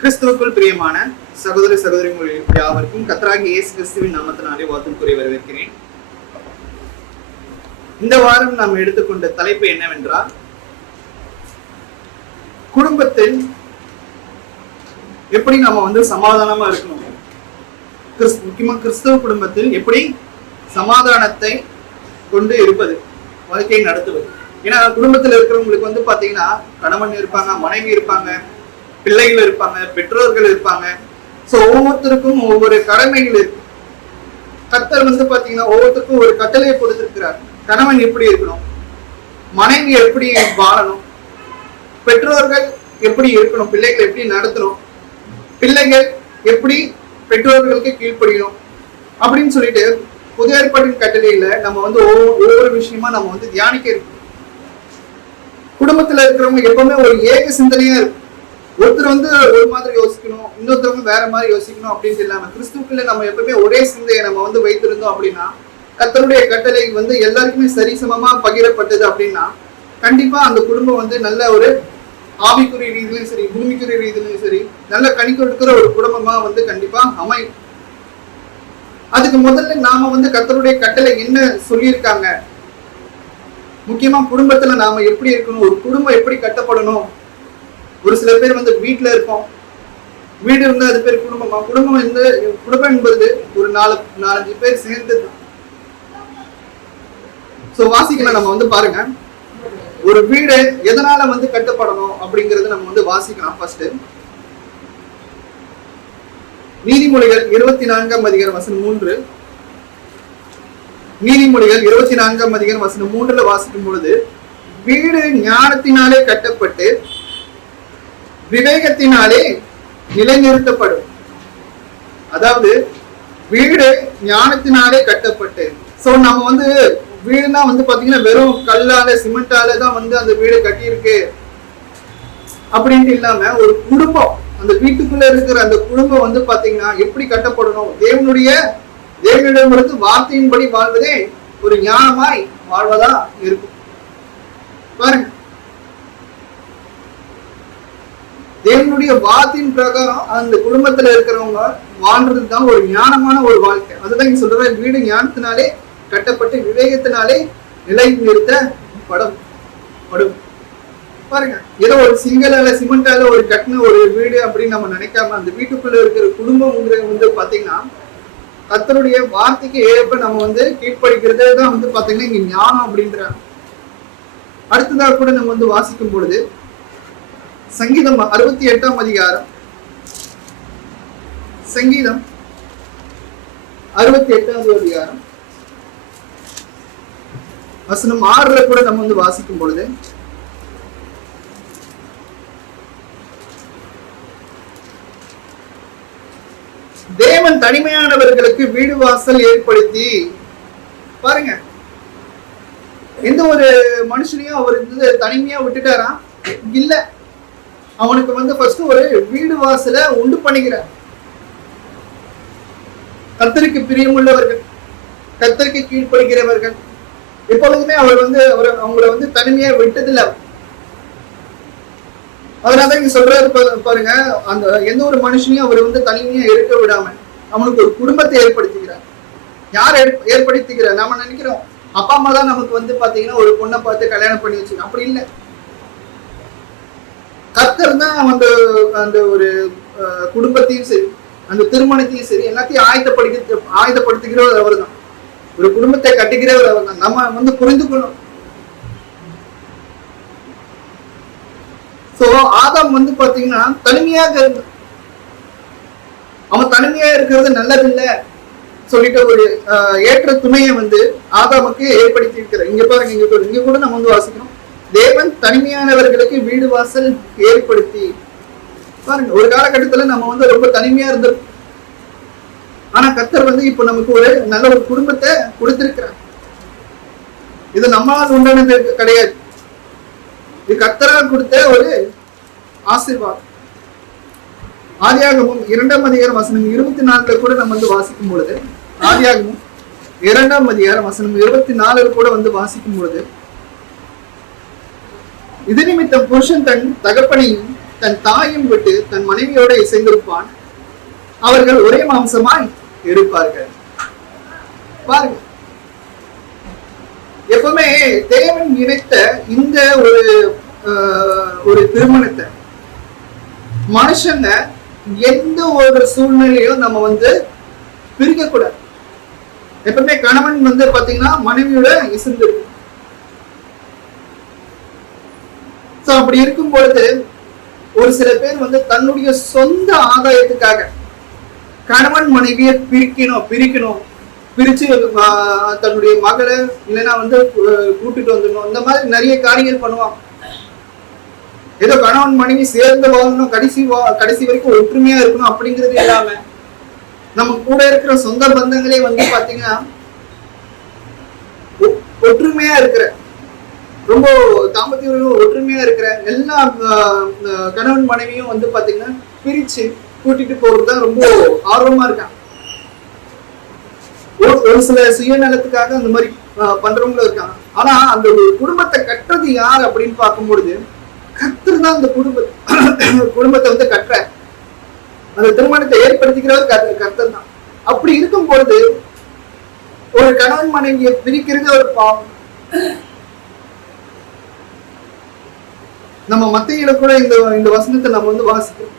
கிறிஸ்துவுக்குள் பிரியமான சகோதர சகோதரி யாவருக்கும் கர்த்தராகிய இயேசு கிறிஸ்துவின் நாமத்தினாலே வாழ்த்தும் கூறி வரவேற்கிறேன். இந்த வாரம் நாம் எடுத்துக்கொண்ட தலைப்பு என்னவென்றால், குடும்பத்தில் எப்படி நாம சமாதானமா இருக்கணும், முக்கியமா கிறிஸ்துவ குடும்பத்தில் எப்படி சமாதானத்தை கொண்டு இருப்பது, வாழ்க்கையை நடத்துவது. ஏன்னா குடும்பத்தில் இருக்கிறவங்களுக்கு பாத்தீங்கன்னா கணவன் இருப்பாங்க, மனைவி இருப்பாங்க, பிள்ளைகள் இருப்பாங்க, பெற்றோர்கள் இருப்பாங்க. சோ ஒவ்வொருத்தருக்கும் ஒவ்வொரு கடமைகள் இருக்கு. கர்த்தர் பாத்தீங்கன்னா ஒவ்வொருத்தருக்கும் ஒரு கட்டளையை கொடுத்திருக்கிறார். கணவன் எப்படி இருக்கணும், மனைவி எப்படி வாழணும், பெற்றோர்கள் எப்படி இருக்கணும், பிள்ளைகள் எப்படி நடத்தணும், பிள்ளைகள் எப்படி பெற்றோர்களுக்கு கீழ்ப்படியணும் அப்படின்னு சொல்லிட்டு புதிய ஏற்பாட்டின் கட்டளையில நம்ம ஒவ்வொரு விஷயமா நம்ம தியானிக்க இருக்கோம். குடும்பத்துல இருக்கிறவங்க எப்பவுமே ஒரு ஏக சிந்தனையா இருக்கும். ஒருத்தர் ஒரு மாதிரி யோசிக்கணும், இன்னொருத்தவங்க வேற மாதிரி யோசிக்கணும் அப்படின்னு இல்லாம கிறிஸ்துக்குள்ள நம்ம எப்பவுமே ஒரே சிந்தையை நம்ம வைத்திருந்தோம் அப்படின்னா, கர்த்தருடைய கட்டளை எல்லாருக்குமே சரிசமமா பகிரப்பட்டது அப்படின்னா, கண்டிப்பா அந்த குடும்பம் நல்ல ஒரு ஆவிக்குரிய ரீதியிலும் சரி, பூமிக்குரிய ரீதியிலும் சரி, நல்ல கனி கொடுக்கிற ஒரு குடும்பமா கண்டிப்பா அமையும். அதுக்கு முதல்ல நாம கர்த்தருடைய கட்டளை என்ன சொல்லியிருக்காங்க, முக்கியமா குடும்பத்துல நாம எப்படி இருக்கணும், ஒரு குடும்பம் எப்படி கட்டப்படணும். ஒரு சில பேர் வீட்டுல இருப்போம், வீடு இருந்தா அது பேர் குடும்பமா. குடும்பம் என்பது ஒரு 4-5 பேர் சேர்ந்து. சோ வாசிக்கலாம் நம்ம பாருங்க, ஒரு வீடு எதனால கட்டப்படணும் அப்படிங்கறது நம்ம வாசிக்கலாம். ஃபர்ஸ்ட் நீதிமொழிகள் 24ஆம் அதிகாரம் வசனம் 3. நீதிமொழிகள் 24ஆம் அதிகாரம் வசனம் 3ல வாசிக்கும் பொழுது, வீடு ஞானத்தினாலே கட்டப்பட்டு விவேகத்தினாலே நிலைநிறுத்தப்படும். அதாவது வீடு ஞானத்தினாலே கட்டப்பட்டு. சோ நம்ம வீடுனா பாத்தீங்கன்னா வெறும் கல்லால சிமெண்டால தான் அந்த வீடு கட்டி இருக்கு அப்படின்ட்டு இல்லாம, ஒரு குடும்பம், அந்த வீட்டுக்குள்ள இருக்கிற அந்த குடும்பம் பாத்தீங்கன்னா எப்படி கட்டப்படணும், தேவனிடமிருந்து வார்த்தையின்படி வாழ்வதே ஒரு ஞானமாய் வாழ்வதா இருக்கும். பாருங்க, தேவனுடைய வார்த்தையின் பிரகாரம் அந்த குடும்பத்துல இருக்கிறவங்க வாழ்றதுதான் ஒரு ஞானமான ஒரு வாழ்க்கை. அதுதான் இங்க சொல்ற, வீடு ஞானத்தினாலே கட்டப்பட்டு விவேகத்தினாலே நிலை நிறுத்தப்படும். பாருங்க, ஏதோ ஒரு சிங்களால சிமெண்டால ஒரு கட்டின ஒரு வீடு அப்படின்னு நம்ம நினைக்காம, அந்த வீட்டுக்குள்ள இருக்கிற குடும்பம் பாத்தீங்கன்னா கர்த்தருடைய வார்த்தைக்கு ஏற்ப நம்ம கீழ்ப்படிக்கிறதே தான் பாத்தீங்கன்னா இங்க ஞானம் அப்படின்றாங்க. அடுத்ததாக கூட நம்ம வாசிக்கும் பொழுது சங்கீதம் 68ஆம் அதிகாரம், சங்கீதம் 68ஆவது அதிகாரம் வசனம் 6ல கூட நம்ம வாசிக்கும் பொழுது, தேவன் தனிமையானவர்களுக்கு வீடு வாசல் ஏற்படுத்தி. பாருங்க, எந்த ஒரு மனுஷனையும் அவர் தனிமையா விட்டுட்டாரா? இல்ல, அவனுக்கு ஃபர்ஸ்ட் ஒரு வீடு வாசல உண்டு பண்ணுகிறார். கர்த்தருக்கு பிரியமுள்ளவர்கள், கர்த்தருக்கு கீழ்ப்படுகிறவர்கள் எப்பொழுதுமே அவர் அவங்கள தனிமையா விட்டதில்லை. அதனால இங்க சொல்றாரு பாருங்க, அந்த எந்த ஒரு மனுஷனையும் அவர் தனிமையா இருக்க விடாம அவனுக்கு ஒரு குடும்பத்தை ஏற்படுத்துகிறார். யார் ஏற்படுத்துகிறார்? நாம நினைக்கிறோம் அப்பா அம்மா தான் நமக்கு பாத்தீங்கன்னா ஒரு பொண்ணை பார்த்து கல்யாணம் பண்ணி வச்சு, அப்படி இல்லை. கர்த்தர் தான் அந்த ஒரு குடும்பத்தையும் சரி, அந்த திருமணத்தையும் சரி, எல்லாத்தையும் ஆயத்தப்படுத்துகிறவர் அவர் தான். ஒரு குடும்பத்தை கட்டுகிறவர் அவர் தான். நம்ம புரிந்து கொள்ளணும். சோ ஆதாம் பாத்தீங்கன்னா தனிமையாக இருந்த, அவன் தனிமையா இருக்கிறது நல்லதில்லை சொல்லிட்டு ஒரு ஏற்ற துணையை ஆதாமுக்கு ஏற்படுத்தி இருக்கிறார். இங்க பாருங்க, இங்க கூட நம்ம வாசிக்கணும், தேவன் தனிமையானவர்களுக்கு வீடு வாசல் ஏற்படுத்தி. பாருங்க, ஒரு காலகட்டத்துல நம்ம ரொம்ப தனிமையா இருந்தோம். ஆனா கர்த்தர் இப்ப நமக்கு ஒரு நல்ல ஒரு குடும்பத்தை கொடுத்திருக்கிறார். இது நம்மளால் உண்டானது கிடையாது, இது கர்த்தரால் கொடுத்த ஒரு ஆசீர்வாதம். ஆதியாகமம் 2ஆம் அதிகாரம் வசனம் 24ல கூட நம்ம வாசிக்கும் பொழுது, ஆதியாகமம் 2ஆம் அதிகாரம் வசனம் 24 கூட வாசிக்கும் பொழுது, இது நிமித்தம் புருஷன் தன் தகப்பனையும் தன் தாயும் விட்டு தன் மனைவியோட இசைந்திருப்பான், அவர்கள் ஒரே மாம்சமாய் இருப்பார்கள். பாருங்க, எப்பவுமே தேவன் இணைத்த இந்த ஒரு திருமணத்தை மனுஷங்க எந்த ஒரு சூழ்நிலையும் நம்ம பிரிக்க கூடாது. எப்பவுமே கணவன் பாத்தீங்கன்னா மனைவியோட இசைந்து இருக்கும். அப்படி இருக்கும் பொழுது ஒரு சில பேர் தன்னுடைய சொந்த ஆதாயத்துக்காக கணவன் மனைவியை பிரிக்கணும், பிரிச்சு தன்னுடைய மகளை இல்லைன்னா கூட்டிட்டு வந்துடணும், இந்த மாதிரி நிறைய காரியங்கள் பண்ணுவான். ஏதோ கணவன் மனைவி சேர்ந்து வாழணும், கடைசி வரைக்கும் ஒற்றுமையா இருக்கணும் அப்படிங்கிறது இல்லாம நம்ம கூட இருக்கிற சொந்த பந்தங்களே பாத்தீங்கன்னா ஒற்றுமையா இருக்கிற, ரொம்ப தாம்பத்திய ஒற்றுமையா இருக்கிற எல்லா கணவன் மனைவியும் பாத்தீங்கன்னா பிரிச்சு கூட்டிட்டு போறதுதான் ரொம்ப ஆர்வமா இருக்காங்க. ஒரு சில சுயநலத்துக்காக அந்த மாதிரி பண்றவங்களும் இருக்காங்க. ஆனா அந்த ஒரு குடும்பத்தை கட்டுறது யார் அப்படின்னு பார்க்கும்பொழுது கர்த்தர் தான் அந்த குடும்பத்தை கட்டுற, அந்த திருமணத்தை ஏற்படுத்திக்கிறவர் கர்த்தர் தான். அப்படி இருக்கும் பொழுது ஒரு கணவன் மனைவியை பிரிக்கிறது ஒரு பாவம். நம்ம மத்தியில கூட இந்த வசனத்தை நம்ம வாசிக்கிறோம்.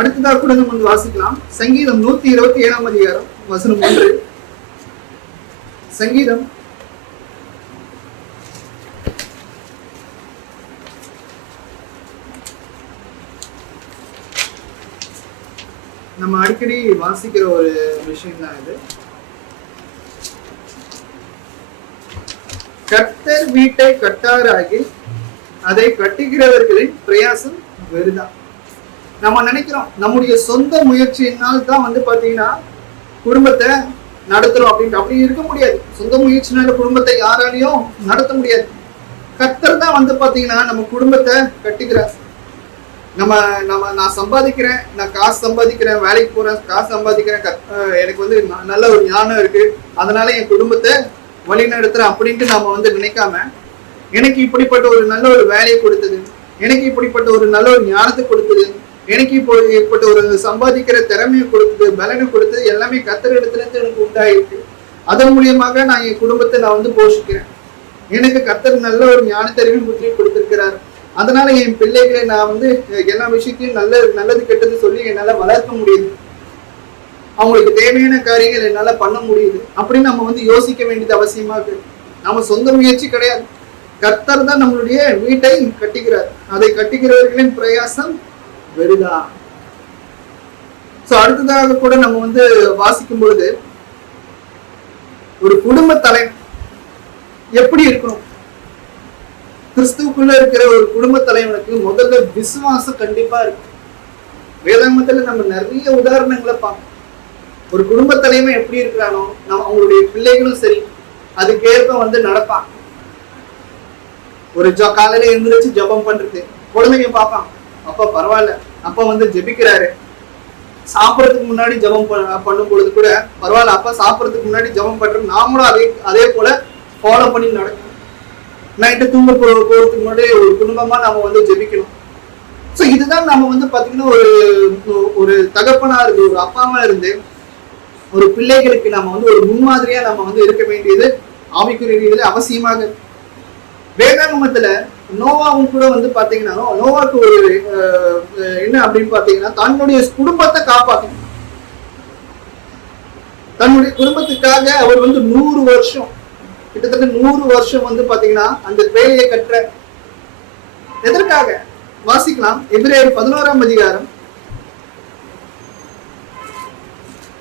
அடுத்ததாக கூட நம்ம வாசிக்கலாம். சங்கீதம் 127 அதிகாரம் வசனம் 1. சங்கீதம் நம்ம அடிக்கடி வாசிக்கிற ஒரு விஷயம் தான் இது. கர்த்தர் வீட்டை கட்டாராகி அதை கட்டுகிறவர்களின் பிரயாசம் வெறுதான். நம்ம நினைக்கிறோம் நம்முடைய சொந்த முயற்சியினால் தான் பாத்தீங்கன்னா குடும்பத்தை நடத்துறோம் அப்படின்ட்டு. அப்படி இருக்க முடியாது. சொந்த முயற்சினால குடும்பத்தை யாராலையும் நடத்த முடியாது. கர்த்தர் தான் பாத்தீங்கன்னா நம்ம குடும்பத்தை கட்டுகிறார். நான் சம்பாதிக்கிறேன், நான் காசு சம்பாதிக்கிறேன், வேலைக்கு போறேன், காசு சம்பாதிக்கிறேன், எனக்கு நல்ல ஒரு ஞானம் இருக்கு, அதனால என் குடும்பத்தை வழி நடத்துறேன் அப்படின்ட்டு நாம நினைக்காம, எனக்கு இப்படிப்பட்ட ஒரு நல்ல ஒரு வேலையை கொடுத்தது, எனக்கு இப்படிப்பட்ட ஒரு நல்ல ஒரு ஞானத்தை கொடுத்தது, எனக்கு இப்படிப்பட்ட ஒரு சம்பாதிக்கிற திறமையை கொடுத்தது, பலனை கொடுத்தது எல்லாமே கர்த்தர் இடத்துல இருந்து எனக்கு உண்டாயிருக்கு. அதன் மூலியமாக நான் என் குடும்பத்தை நான் போஷிக்கிறேன். எனக்கு கர்த்தர் நல்ல ஒரு ஞானத்தறிவு புத்தியை கொடுத்திருக்கிறார். அதனால என் பிள்ளைகளை நான் எல்லா விஷயத்தையும் நல்லது கெட்டது சொல்லி என்னால வளர்க்க முடியுது, அவங்களுக்கு தேவையான காரியங்கள் என்னால பண்ண முடியுது அப்படின்னு நம்ம யோசிக்க வேண்டியது அவசியமா இருக்கு. நம்ம சொந்த முயற்சி கிடையாது. கர்த்தர் தான் நம்மளுடைய வீட்டை கட்டுகிறார். அதை கட்டுகிறவர்களின் பிரயாசம் வெறுதா. அடுத்ததாக கூட நம்ம வாசிக்கும் பொழுது ஒரு குடும்ப தலைவர் எப்படி இருக்கணும்? கிறிஸ்துவுக்குள்ள இருக்கிற ஒரு குடும்ப தலைவனுக்கு முதல்ல விசுவாசம் கண்டிப்பா இருக்கு. வேதாகமத்துல நம்ம நிறைய உதாரணங்களை பார்க்கணும். ஒரு குடும்ப தலைவன் எப்படி இருக்கிறானோ அவங்களுடைய பிள்ளைகளும் சரி அதுக்கேற்ப நடப்பான். ஒரு காலையில எழுந்திரிச்சு ஜபம் பண்றது குழந்தைங்க பார்ப்பான். அப்ப பரவாயில்ல, அப்ப ஜெபிக்கிறாரு. சாப்பிடறதுக்கு முன்னாடி ஜபம் பண்ணும் பொழுது கூட பரவாயில்ல, அப்ப சாப்பிடறதுக்கு முன்னாடி ஜபம் பண்றது. நாமளும் அதே போல ஃபாலோ பண்ணி நடக்கணும். நைட்டு தூங்க போறதுக்கு முன்னாடி ஒரு குடும்பமா நம்ம ஜெபிக்கணும். இதுதான் நம்ம பாத்தீங்கன்னா ஒரு தகப்பனா இருந்து, ஒரு அப்பாவா இருந்து ஒரு பிள்ளைகளுக்கு நம்ம ஒரு முன்மாதிரியா நம்ம இருக்க வேண்டியது ஆவிக்குரிய அவசியமாக. வேதாகமத்துல நோவாவும் கூட பாத்தீங்கன்னா நோவாக்கு ஒரு என்ன அப்படின்னு பாத்தீங்கன்னா தன்னுடைய குடும்பத்தை காப்பாற்றணும். தன்னுடைய குடும்பத்துக்காக அவர் 100 வருஷம், கிட்டத்தட்ட 100 வருஷம் பாத்தீங்கன்னா அந்த பேழையை கற்ற. எதற்காக வாசிக்கலாம்? எபிரேயர் 11 அதிகாரம்.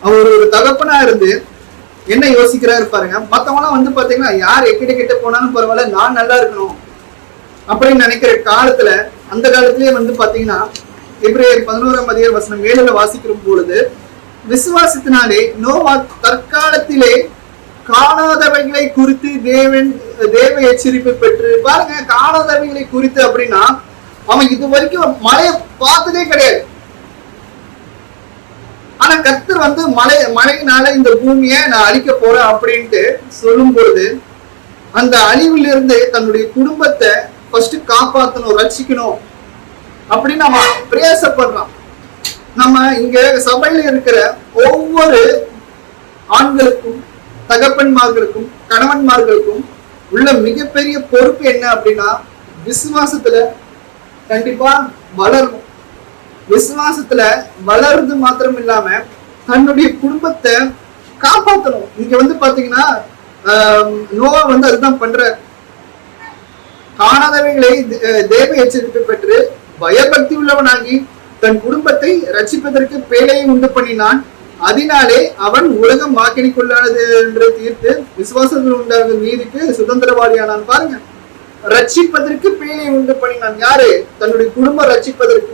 அவர் ஒரு தகப்பனா இருந்து என்ன யோசிக்கிறாரு பாருங்க. மத்தவங்களாம் பாத்தீங்கன்னா யார் எக்கிட்ட போனாலும் பரவாயில்ல, நான் நல்லா இருக்கணும் அப்படின்னு நினைக்கிற காலத்துல, அந்த காலத்திலேயே பாத்தீங்கன்னா எபிரேயர் 11 அதிகாரம் வசனம் 7 வாசிக்கிற பொழுது, விசுவாசத்தினாலே நோவா தற்காலத்திலே காணாதவைகளை குறித்து தேவ எச்சரிப்பு பெற்று. பாருங்க, காணாதவைகளை குறித்து அப்படின்னா அவன் இது வரைக்கும் மழையை பார்த்ததே கிடையாது. ஆனா கர்த்தர் மழையினால இந்த பூமியை நான் அழிக்க போறேன் அப்படின்ட்டு சொல்லும் பொழுது அந்த அழிவிலிருந்து தன்னுடைய குடும்பத்தை ஃபர்ஸ்ட் காப்பாற்றணும், ரட்சிக்கணும் அப்படின்னு நம்ம பிரயாசப்படுறோம். நம்ம இங்க சபையில இருக்கிற ஒவ்வொரு ஆண்களுக்கும் தகப்பன்மார்களுக்கும் கணவன்மார்களுக்கும் உள்ள மிகப்பெரிய பொறுப்பு என்ன அப்படின்னா, விசுவாசத்துல கண்டிப்பா வளரணும். விசுவாசத்துல வளர்றது மாத்திரம் இல்லாம தன்னுடைய குடும்பத்தை காப்பாற்றணும். இங்க வந்து பாத்தீங்கன்னா நோவா வந்து அதுதான் பண்ற. காணாதவைகளை தேவ எச்சரிக்கை பெற்று பயபக்தி உள்ளவனாகி தன் குடும்பத்தை ரட்சிப்பதற்கு பேழையை உண்டு பண்ணினான். அதனாலே அவன் உலகம் வாக்கினிக்குள்ளானது என்று தீர்த்து விசுவாசத்தில் உண்டாகும் நீதிக்கு சுதந்திரவாளியானான். பாருங்க, ரட்சிப்பதற்கு பேழையை உண்டு பண்ணினான். யாரு? தன்னுடைய குடும்பம் ரட்சிப்பதற்கு,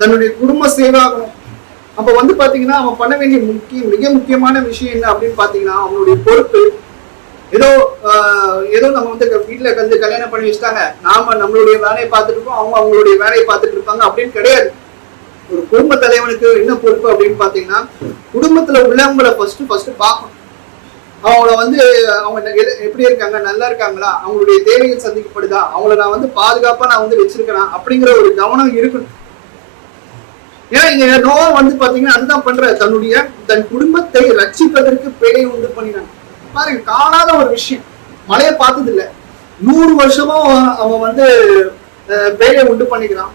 தன்னுடைய குடும்ப சேவாகணும். அப்ப வந்து பாத்தீங்கன்னா அவன் பண்ண வேண்டிய மிக முக்கியமான விஷயம் என்ன அப்படின்னு பாத்தீங்கன்னா, அவனுடைய பொறுப்பு ஏதோ நம்ம வந்து வீட்டுல வந்து கல்யாணம் பண்ணி வச்சுட்டாங்க, நாம நம்மளுடைய வேலையை பார்த்துட்டு இருப்போம், அவங்க அவங்களுடைய வேலையை பார்த்துட்டு இருப்பாங்க அப்படின்னு கிடையாது. ஒரு குடும்ப தலைவனுக்கு என்ன பொறுப்பு அப்படின்னு பாத்தீங்கன்னா, குடும்பத்துல உள்ளவங்களை ஃபர்ஸ்ட் பார்க்கணும். அவங்கள வந்து அவங்க எப்படி இருக்காங்க, நல்லா இருக்காங்களா, அவங்களுடைய தேவைகள் சந்திக்கப்படுதா, அவங்கள நான் வந்து பாதுகாப்பா நான் வந்து வச்சிருக்கிறேன் அப்படிங்கிற ஒரு கவனம் இருக்கணும். ஏன்னா இங்க நோவா வந்து பாத்தீங்கன்னா அதுதான் பண்ற. தன் குடும்பத்தை ரட்சிப்பதற்கு பேழை உண்டு பண்ணினான். பாருங்க, காணாத ஒரு விஷயம். மழையை பார்த்தது இல்ல, 100 வருஷமும் அவன் வந்து பேழையை உண்டு பண்ணிக்கிறான்.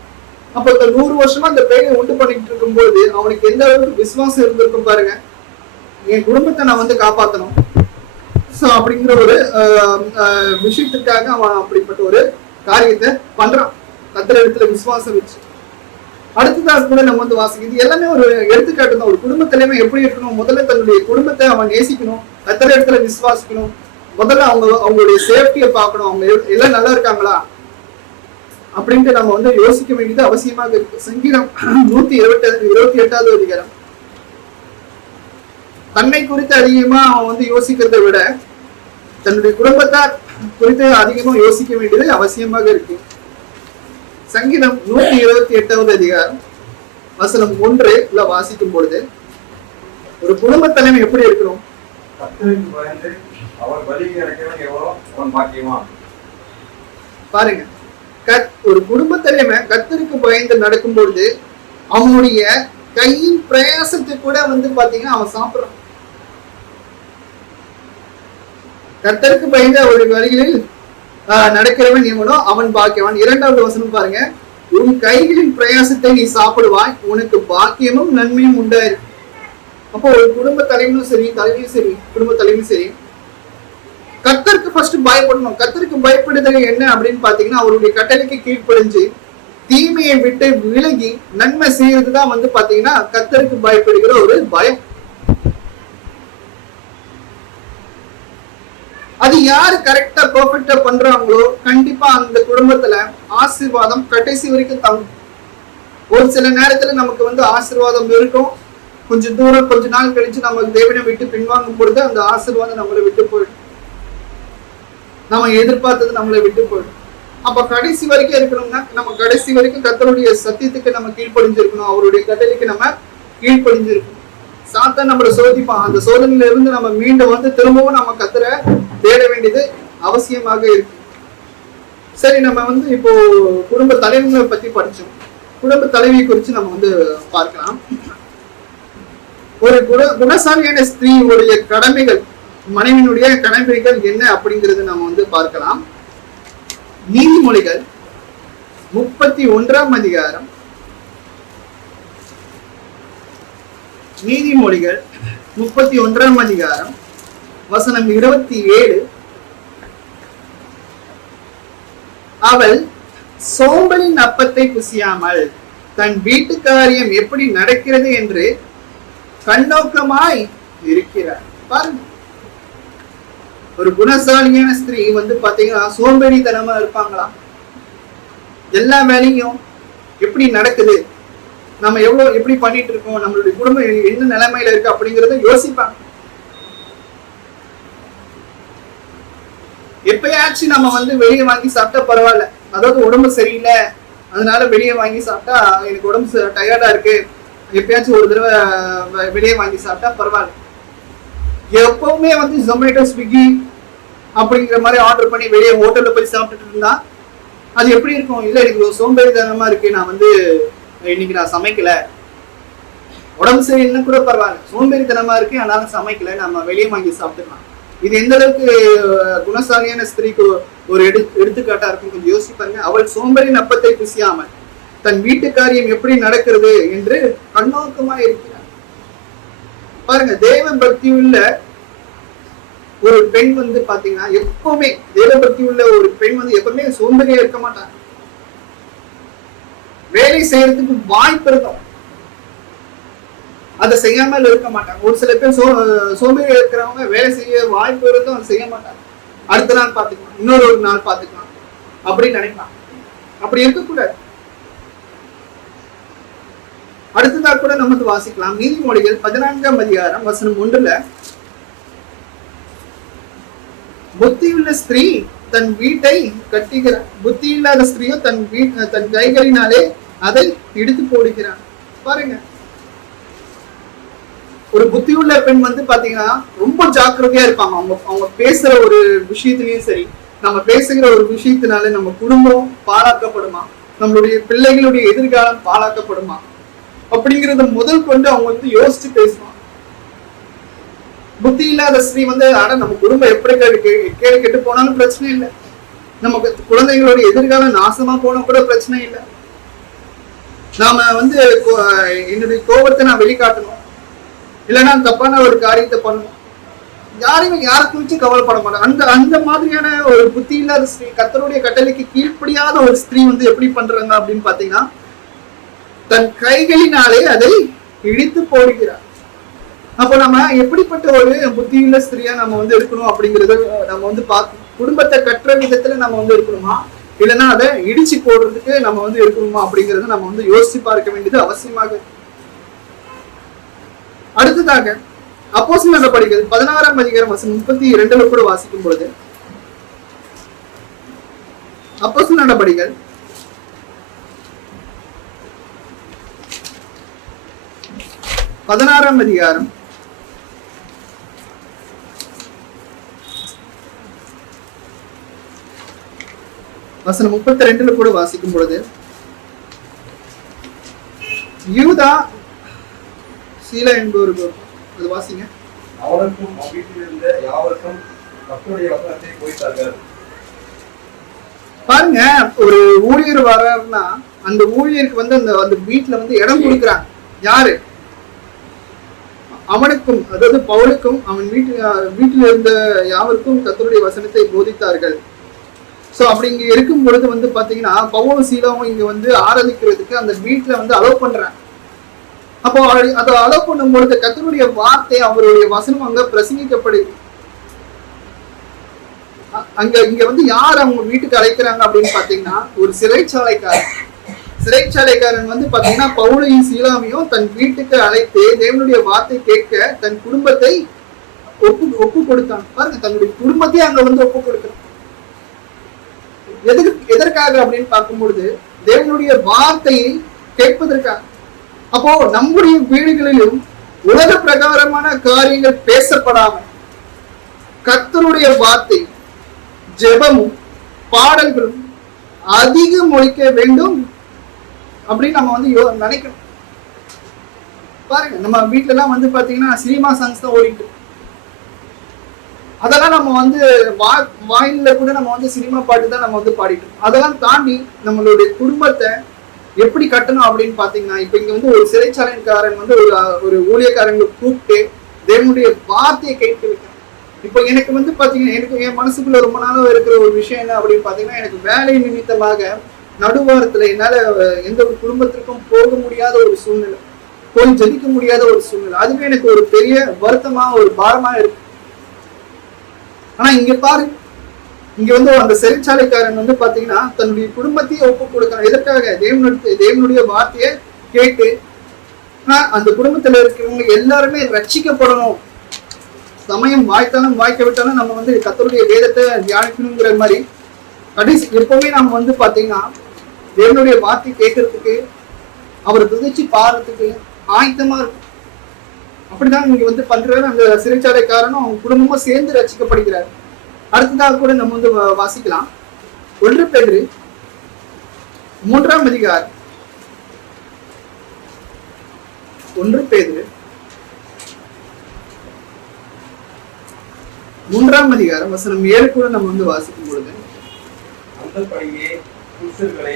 அப்ப இந்த 100 வருஷமா அந்த பேழையை உண்டு பண்ணிட்டு இருக்கும்போது அவனுக்கு எந்த அளவுக்கு விசுவாசம் இருந்திருக்கும் பாருங்க. என் குடும்பத்தை நான் வந்து காப்பாற்றணும் அப்படிங்கிற ஒரு விஷயத்துக்காக அவன் அப்படிப்பட்ட ஒரு காரியத்தை பண்றான், கர்த்தர் இடத்துல விசுவாசம் வச்சு. அடுத்ததாக கூட நம்ம வந்து வாசிக்கிறது எல்லாமே ஒரு எடுத்துக்காட்டு தான். ஒரு குடும்ப தலைமை எப்படி இருக்கணும், முதல்ல தன்னுடைய குடும்பத்தை அவன் நேசிக்கணும், கர்த்தர் இடத்துல விசுவாசிக்கணும், முதல்ல அவங்களுடைய சேஃப்டியை பார்க்கணும், அவங்க எல்லாம் நல்லா இருக்காங்களா அப்படின்ட்டு நம்ம வந்து யோசிக்க வேண்டியது அவசியமாக இருக்கு. சங்கீதம் 128வது அதிகாரம். தன்னை குறித்து அதிகமா அவன் வந்து யோசிக்கிறதை விட தன்னுடைய குடும்பத்தார் குறித்து அதிகமா யோசிக்க வேண்டியது அவசியமாக இருக்கு. சங்கீதம் 128வது அதிகாரம் வசனம் 1 வாசிக்கும் பொழுது ஒரு குடும்ப தலைமை எப்படி இருக்கணும்? பாருங்க, ஒரு குடும்ப தலைமை கர்த்தருக்கு பயந்து நடக்கும் பொழுது அவனுடைய கையின் பிரயாசத்தை கூட வந்து பாத்தீங்கன்னா அவன் சாப்பிடுறான். கர்த்தருக்கு பயந்து அவருடைய வழிகளில் நடக்கிறவன் எவனோ அவன் பாக்கியவான். 2வது வசனம் பாருங்க, உன் கைகளின் பிரயாசத்தை நீ சாப்பிடுவாய், உனக்கு பாக்கியமும் நன்மையும் உண்டாயிருக்கு. அப்போ ஒரு குடும்ப தலைவனும் சரி, தலைவியும் சரி, குடும்ப தலைவியும் சரி, கர்த்தருக்கு ஃபர்ஸ்ட் பயப்படணும். கர்த்தருக்கு பயப்படுதல் என்ன அப்படின்னு பாத்தீங்கன்னா, அவருடைய கட்டளைக்கு கீழ்ப்படிஞ்சு தீமையை விட்டு விலகி நன்மை செய்யறதுதான் வந்து பாத்தீங்கன்னா கர்த்தருக்கு பயப்படுகிற ஒரு பயம். அது யாரு கரெக்டா பெர்ஃபெக்டா பண்றாங்களோ கண்டிப்பா அந்த குடும்பத்துல ஆசீர்வாதம் கடைசி வரைக்கும் தங்கும். ஒரு சில நேரத்துல நமக்கு வந்து ஆசீர்வாதம் இருக்கும், கொஞ்சம் தூரம் கொஞ்ச நாள் கழிச்சு நம்ம தேவனை விட்டு பின்வாங்கும் பொழுது அந்த ஆசீர்வாதம் நம்மளை விட்டு போயிடும், நம்ம எதிர்பார்த்தது நம்மளை விட்டு போயிடும். அப்ப கடைசி வரைக்கும் இருக்கணும்னா நம்ம கடைசி வரைக்கும் கர்த்தருடைய சத்தியத்துக்கு நம்ம கீழ்ப்படிஞ்சிருக்கணும், அவருடைய கட்டளைக்கு நம்ம கீழ்ப்படிஞ்சிருக்கணும். சாத்தான் நம்மளை சோதிப்பான், அந்த சோதனையில இருந்து நம்ம மீண்டும் வந்து திரும்பவும் நம்ம கர்த்தரை தேட வேண்டியது அவசியமாக இருக்கு. சரி, நம்ம வந்து இப்போ குடும்ப தலைவர்களை பத்தி படிச்சோம். குடும்ப தலைவியை குறித்து நம்ம வந்து பார்க்கலாம். ஒரு குணசாலியான ஸ்திரீயுடைய கடமைகள், மனைவியினுடைய கடமைகள் என்ன அப்படிங்கிறது நம்ம வந்து பார்க்கலாம். நீதிமொழிகள் 31ஆம் அதிகாரம், நீதிமொழிகள் 31ஆம் அதிகாரம் வசனம் 27. அவள் சோம்பலின் அப்பத்தை புசியாமல் தன் வீட்டு காரியம் எப்படி நடக்கிறது என்று கண்ணோக்கமாய் இருக்கிறார். பாருங்க, ஒரு குணசாலியான ஸ்திரீ வந்து பாத்தீங்கன்னா சோம்பேறித்தனமா இருப்பாங்களா? எல்லா வேலையும் எப்படி நடக்குது, நம்ம எப்படி பண்ணிட்டு இருக்கோம், நம்மளுடைய குடும்பம் என்ன நிலைமையில இருக்கு அப்படிங்கறத யோசிப்பாங்க. எப்பயாச்சும் நம்ம வந்து வெளியே வாங்கி சாப்பிட்டா பரவாயில்ல, அதாவது உடம்பு சரியில்லை அதனால வெளியே வாங்கி சாப்பிட்டா எனக்கு உடம்பு டயர்டா இருக்கு, எப்பயாச்சும் ஒரு தடவை வெளியே வாங்கி சாப்பிட்டா பரவாயில்ல. எப்பவுமே வந்து ஜொமேட்டோ, ஸ்விக்கி அப்படிங்கிற மாதிரி ஆர்டர் பண்ணி வெளியே ஹோட்டல்ல போய் சாப்பிட்டுட்டு இருந்தா அது எப்படி இருக்கும்? இல்ல எனக்கு சோம்பேறித்தனமா இருக்கு, நான் வந்து இன்னைக்கு நான் சமைக்கல, உடம்பு சரியில்லைன்னு கூட பரவாயில்ல, சோம்பேறித்தனமா இருக்கு அதனால சமைக்கல, நம்ம வெளியே வாங்கி சாப்பிட்டுக்கலாம். இது எந்த அளவுக்கு குணசாலியான ஸ்திரீக்கு ஒரு எடுத்துக்காட்டா இருக்கும் கொஞ்சம் யோசிப்பாங்க. அவள் சோம்பேறி நப்பத்தை புசியாமல் தன் வீட்டு காரியம் எப்படி நடக்கிறது என்று கண்ணோக்கமா இருக்கிறார். பாருங்க, தேவ பக்தி உள்ள ஒரு பெண் வந்து பாத்தீங்கன்னா எப்பவுமே, தேவ பக்தி உள்ள ஒரு பெண் வந்து எப்பவுமே சோம்பேறியா இருக்க மாட்டாங்க. வேலை செய்யறதுக்கு வாய்ப்பு இருக்கும், அதை செய்யாமல் இருக்க மாட்டாங்க. ஒரு சில பேர் சோம்பேறி இருக்கிறவங்க வேலை செய்ய வாய்ப்பு இருந்தும் அதை செய்ய மாட்டாங்க. அடுத்த நாள் பார்த்துக்கலாம், இன்னொரு ஒரு நாள் பார்த்துக்கலாம் அப்படின்னு நினைக்கலாம். அப்படி இருக்கக்கூடாது. அடுத்ததா கூட நம்ம வாசிக்கலாம். நீதிமொழிகள் 14ஆம் அதிகாரம் வசனம் 1. புத்தியுள்ள ஸ்திரீ தன் வீட்டை கட்டுகிறார், புத்தி இல்லாத ஸ்திரீயோ தன் கைகளினாலே அதை இடித்து போடுகிறார். பாருங்க, ஒரு புத்தியுள்ள பெண் வந்து பாத்தீங்கன்னா ரொம்ப ஜாக்கிரதையா இருப்பாங்க. அவங்க பேசுற ஒரு விஷயத்திலயும் சரி, நம்ம பேசுகிற ஒரு விஷயத்தினால நம்ம குடும்பம் பாழாக்கப்படுமா, நம்மளுடைய பிள்ளைகளுடைய எதிர்காலம் பாழாக்கப்படுமா அப்படிங்கறத முதல் கொண்டு அவங்க வந்து யோசிச்சு பேசுவாங்க. புத்தி இல்லாத ஸ்திரீ வந்து நம்ம குடும்பம் எப்படி கேடு கெட்டு போனாலும் பிரச்சனை இல்லை, நமக்கு குழந்தைகளுடைய எதிர்காலம் நாசமா போனா கூட பிரச்சனை இல்லை. நாம வந்து என்னுடைய கோபத்தை நான் வெளிக்காட்டணும், இல்லைன்னா தப்பான ஒரு காரியத்தை பண்ணணும், யாரை குறிச்சு கவலைப்பட மாட்டாங்க. அந்த மாதிரியான ஒரு புத்தி இல்லாத ஸ்திரீ, கர்த்தருடைய கட்டளைக்கு கீழ்ப்படியாத ஒரு ஸ்திரீ வந்து எப்படி பண்றாங்க அப்படின்னு பாத்தீங்கன்னா தன் கைகளினாலே அதை இடித்து போடுகிறார். அப்போ நம்ம எப்படிப்பட்ட ஒரு புத்தியுள்ள ஸ்திரியா நம்ம வந்து இருக்கணும் அப்படிங்கறத நம்ம வந்து பார்க்கணும். குடும்பத்தை கற்ற விதத்துல நம்ம வந்து இருக்கணுமா, இல்லைன்னா அதை இடிச்சு போடுறதுக்கு நம்ம வந்து இருக்கணுமா அப்படிங்கறத நம்ம வந்து யோசிச்சு பார்க்க வேண்டியது அவசியமாக. அடுத்ததாக அப்போஸ்தலர் நடபடிகள் 16ஆம் அதிகாரம் வசனம் 32 கூட வாசிக்கும் பொழுது, அப்போஸ்தலர் நடபடிகள் 16ஆம் அதிகாரம் வசனம் 32 கூட வாசிக்கும் பொழுது, யூதா சீலா என்பவருக்கு அது வாசிங்க. அவருக்கும் வீட்டில் இருந்த யாவருக்கும் கர்த்தருடைய வசனத்தை போதித்தார்கள். பாருங்க, ஒரு ஊழியர் வர்றாருன்னா அந்த ஊழியருக்கு வந்து அந்த வீட்டுல வந்து இடம் கொடுக்குறாங்க. யாரு? அவனுக்கும், அதாவது பவுலுக்கும் அவன் வீட்டில் இருந்த யாவருக்கும் கர்த்தருடைய வசனத்தை போதித்தார்கள். சோ அப்படி இங்க இருக்கும் பொழுது வந்து பாத்தீங்கன்னா பவுலும் சீலாவும் இங்க வந்து ஆராதிக்கிறதுக்கு அந்த வீட்டுல வந்து அலோவ் பண்றாங்க. அப்போ அதை அலோவ் பண்ணும் பொழுது கர்த்தருடைய வார்த்தை, அவருடைய வசனம் அங்க பிரசங்கிக்கப்படுது. இங்க வந்து யார் அவங்க வீட்டுக்கு அழைக்கிறாங்க அப்படின்னு பாத்தீங்கன்னா ஒரு சிறைச்சாலைக்காரன் வந்து பாத்தீங்கன்னா பவுலையும் சீலாவையும் தன் வீட்டுக்கு அழைத்து தேவனுடைய வார்த்தை கேட்க தன் குடும்பத்தை ஒப்பு கொடுத்தான். பாருங்க, தன்னுடைய குடும்பத்தையே அங்க வந்து ஒப்பு கொடுக்கிறான். எதற்காக அப்படின்னு பார்க்கும் பொழுது தேவனுடைய வார்த்தையை கேட்பதற்காக. அப்போ நம்முடைய வீடுகளிலும் உலக பிரகாரமான காரியங்கள் பேசப்படாம கர்த்தருடைய வார்த்தை, ஜெபமும் பாடல்களும் அதிகம் ஒழிக்க வேண்டும் அப்படின்னு நம்ம வந்து நினைக்கணும். பாருங்க, நம்ம வீட்டுல எல்லாம் வந்து பாத்தீங்கன்னா சினிமா சாங்ஸ் தான் ஓடிட்டு, அதெல்லாம் நம்ம வந்து வாயில கூட நம்ம வந்து சினிமா பாட்டு தான் நம்ம வந்து பாடிட்டோம். அதெல்லாம் தாண்டி நம்மளுடைய குடும்பத்தை எப்படி கட்டணும் அப்படின்னு பாத்தீங்கன்னா, இப்ப இங்க வந்து ஒரு சிறைச்சாலைக்காரன் வந்து ஒரு ஊழியக்காரங்களை கூப்பிட்டு தேவனுடைய வார்த்தையை கேட்க வைக்கணும். இப்போ எனக்கு வந்து பாத்தீங்கன்னா எனக்கு என் மனசுக்குள்ள ரொம்ப நாளும் இருக்கிற ஒரு விஷயம் என்ன அப்படின்னு பாத்தீங்கன்னா, எனக்கு வேலை நிமித்தமாக நடுவாரத்துல என்னால எந்த ஒரு குடும்பத்திற்கும் போக முடியாத ஒரு சூழ்நிலை, போய் ஜெபிக்க முடியாத ஒரு சூழ்நிலை. அதுவே எனக்கு ஒரு பெரிய வருத்தமா ஒரு பாரமா இருக்கு. ஆனா இங்க பாரு, இங்க வந்து அந்த சிறைச்சாலைக்காரன் வந்து பாத்தீங்கன்னா தன்னுடைய குடும்பத்தையே ஒப்பு கொடுக்கிறான். எதற்காக? தேவனுடைய வார்த்தையை கேட்டு அந்த குடும்பத்துல இருக்கிறவங்க எல்லாருமே ரட்சிக்கப்படணும். சமயம் வாய்த்தாலும் வாய்க்க விட்டாலும் நம்ம வந்து கர்த்தருடைய வேதத்தை தியானிக்கணுங்கிற மாதிரி கடைசி எப்பவுமே நம்ம வந்து பாத்தீங்கன்னா தேவனுடைய வார்த்தை கேட்கறதுக்கு, அவரை துதிச்சு பாடுறதுக்கு ஆயத்தமா இருக்கும். அப்படிதான் இங்க வந்து பண்றாரு அந்த சிறைச்சாலைக்காரனும் அவங்க குடும்பமும் சேர்ந்து ரட்சிக்கப்படுகிறார். அடுத்ததாக கூட நம்ம வந்து வாசிக்கலாம் 1 பேதுரு 3ஆம் அதிகாரம் 1 பேதுரு 3ஆம் அதிகாரம் வசனம் 7 கூட நம்ம வந்து வாசிக்கும் பொழுது, அந்தபடியே புருஷர்களே,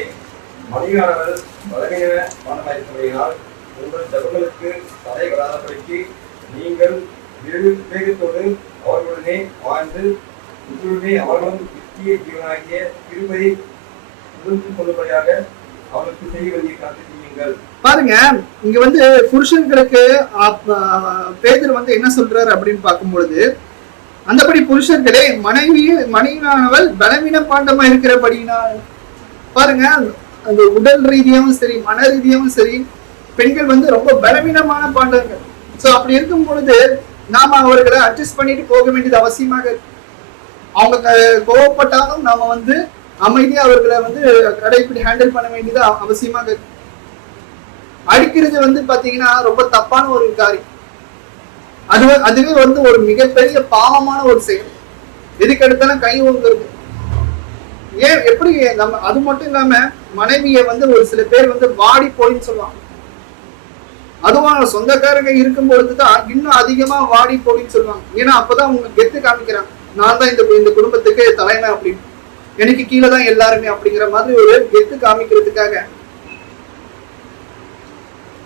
மனைவியானவர்கள் பலவீன பானமாயிருக்கிறபடியால் உங்கள் ஜெபங்களுக்கு தடை வராதபடிக்கு நீங்கள் விவேகத்தோடு அவர்களுடனே வாழ்ந்து உங்களுடனே அவர்களும் நித்திய ஜீவனாகிய கிருபையை உணர்ந்து கொள்ளும்படியாக அவர்களுக்கு செய்ய வேண்டிய காத்து செய்யுங்கள். பாருங்க, இங்க வந்து புருஷன்களுக்கு பேதுரு வந்து என்ன சொல்றாரு அப்படின்னு பார்க்கும் பொழுது, அந்தபடி புருஷர்களே, மனைவியானவள் பலவீன பாண்டமா இருக்கிறபடினால், பாருங்க அந்த உடல் ரீதியாவும் சரி மன ரீதியாவும் சரி பெண்கள் வந்து ரொம்ப பலவீனமான பாண்டங்கள். சோ அப்படி இருக்கும் பொழுது நாம அவர்களை அட்ஜஸ்ட் பண்ணிட்டு போக வேண்டியது அவசியமாக இருக்கு. அவங்க கோவப்பட்டாலும் நாம வந்து அமைதியா அவர்களை வந்து கடைப்பிடி ஹேண்டில் பண்ண வேண்டியது அவசியமாக இருக்கு. அடிக்கிறது வந்து பாத்தீங்கன்னா ரொம்ப தப்பான ஒரு காரியம். அதுவே வந்து ஒரு மிகப்பெரிய பாவமான ஒரு செயல். எதுக்கு எடுத்தாலும் கை ஓங்குறது. ஏன் எப்படி நம்ம அது மட்டும் இல்லாம மனைவியை வந்து ஒரு சில பேர் வந்து வாடி போயின்னு சொல்லுவாங்க. அதுவும் சொந்தக்காரங்க இருக்கும் பொழுதுதான் இன்னும் அதிகமா வாடி போடின்னு சொல்லுவாங்க. ஏன்னா அப்பதான் அவங்க கெத்து காமிக்கிறாங்க, நான் தான் இந்த குடும்பத்துக்கு தலைமை அப்படின்னு, எனக்கு கீழே தான் எல்லாருமே அப்படிங்கிற மாதிரி ஒரு கெத்து காமிக்கிறதுக்காக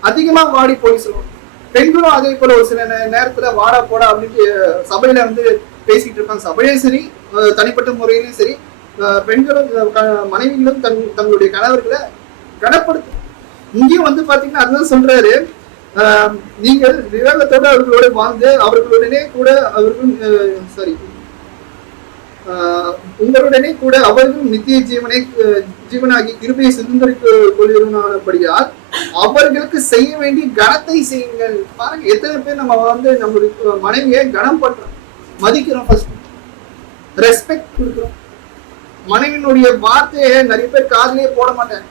அதிகமா வாடி போடி சொல்லுவாங்க. பெண்களும் அதே போல ஒரு சில நேரத்துல வாடா போடா அப்படின்ட்டு சபையில வந்து பேசிட்டு இருப்பாங்க. சபையிலும் சரி தனிப்பட்ட முறையிலும் சரி பெண்களும் மனைவிகளும் தங்களுடைய கணவர்களை கனப்படுத்தும். இங்கேயும் வந்து பாத்தீங்கன்னா அதுதான் சொல்றாரு, நீங்கள் விவேகத்தோட அவர்களோட வாழ்ந்து அவர்களுடனே கூட உங்களுடனே கூட அவர்களும் நித்திய ஜீவனாகி கிருபையை சுதந்திரிக்க கொள்கிறபடியால் அவர்களுக்கு செய்ய வேண்டிய கனத்தை செய்யுங்கள். பாருங்க, எத்தனை பேர் நம்ம வந்து நம்மளுடைய மனைவியை கனம் பண்றோம், மதிக்கிறோம், ஃபர்ஸ்ட் ரெஸ்பெக்ட் கொடுக்கிறோம். மனைவியினுடைய வார்த்தையை நிறைய பேர் காதுலயே போட மாட்டாங்க.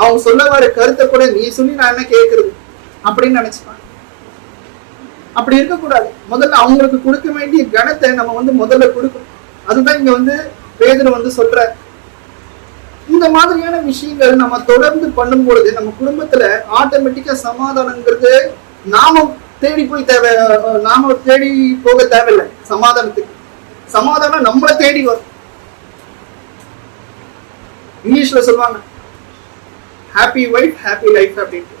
அவங்க சொல்ல வர கருத்தை கூட நீ சொல்லி நான் என்ன கேட்கறது அப்படின்னு நினைச்சுப்பாங்க. அப்படி இருக்கக்கூடாது. முதல்ல அவங்களுக்கு கொடுக்க வேண்டிய கனத்தை நம்ம வந்து முதல்ல கொடுக்கணும். அதுதான் இங்க வந்து பேதுரு வந்து சொல்ற. இந்த மாதிரியான விஷயங்கள் நம்ம தொடர்ந்து பண்ணும் பொழுது நம்ம குடும்பத்துல ஆட்டோமேட்டிக்கா சமாதானங்கிறது நாம தேடி போக தேவையில்லை. சமாதானத்துக்கு சமாதானம் நம்மளை தேடி வரும். இங்கிலீஷ்ல சொல்லுவாங்க ஹாப்பி வைஃப் ஹாப்பி லைஃப் அப்படின்ட்டு.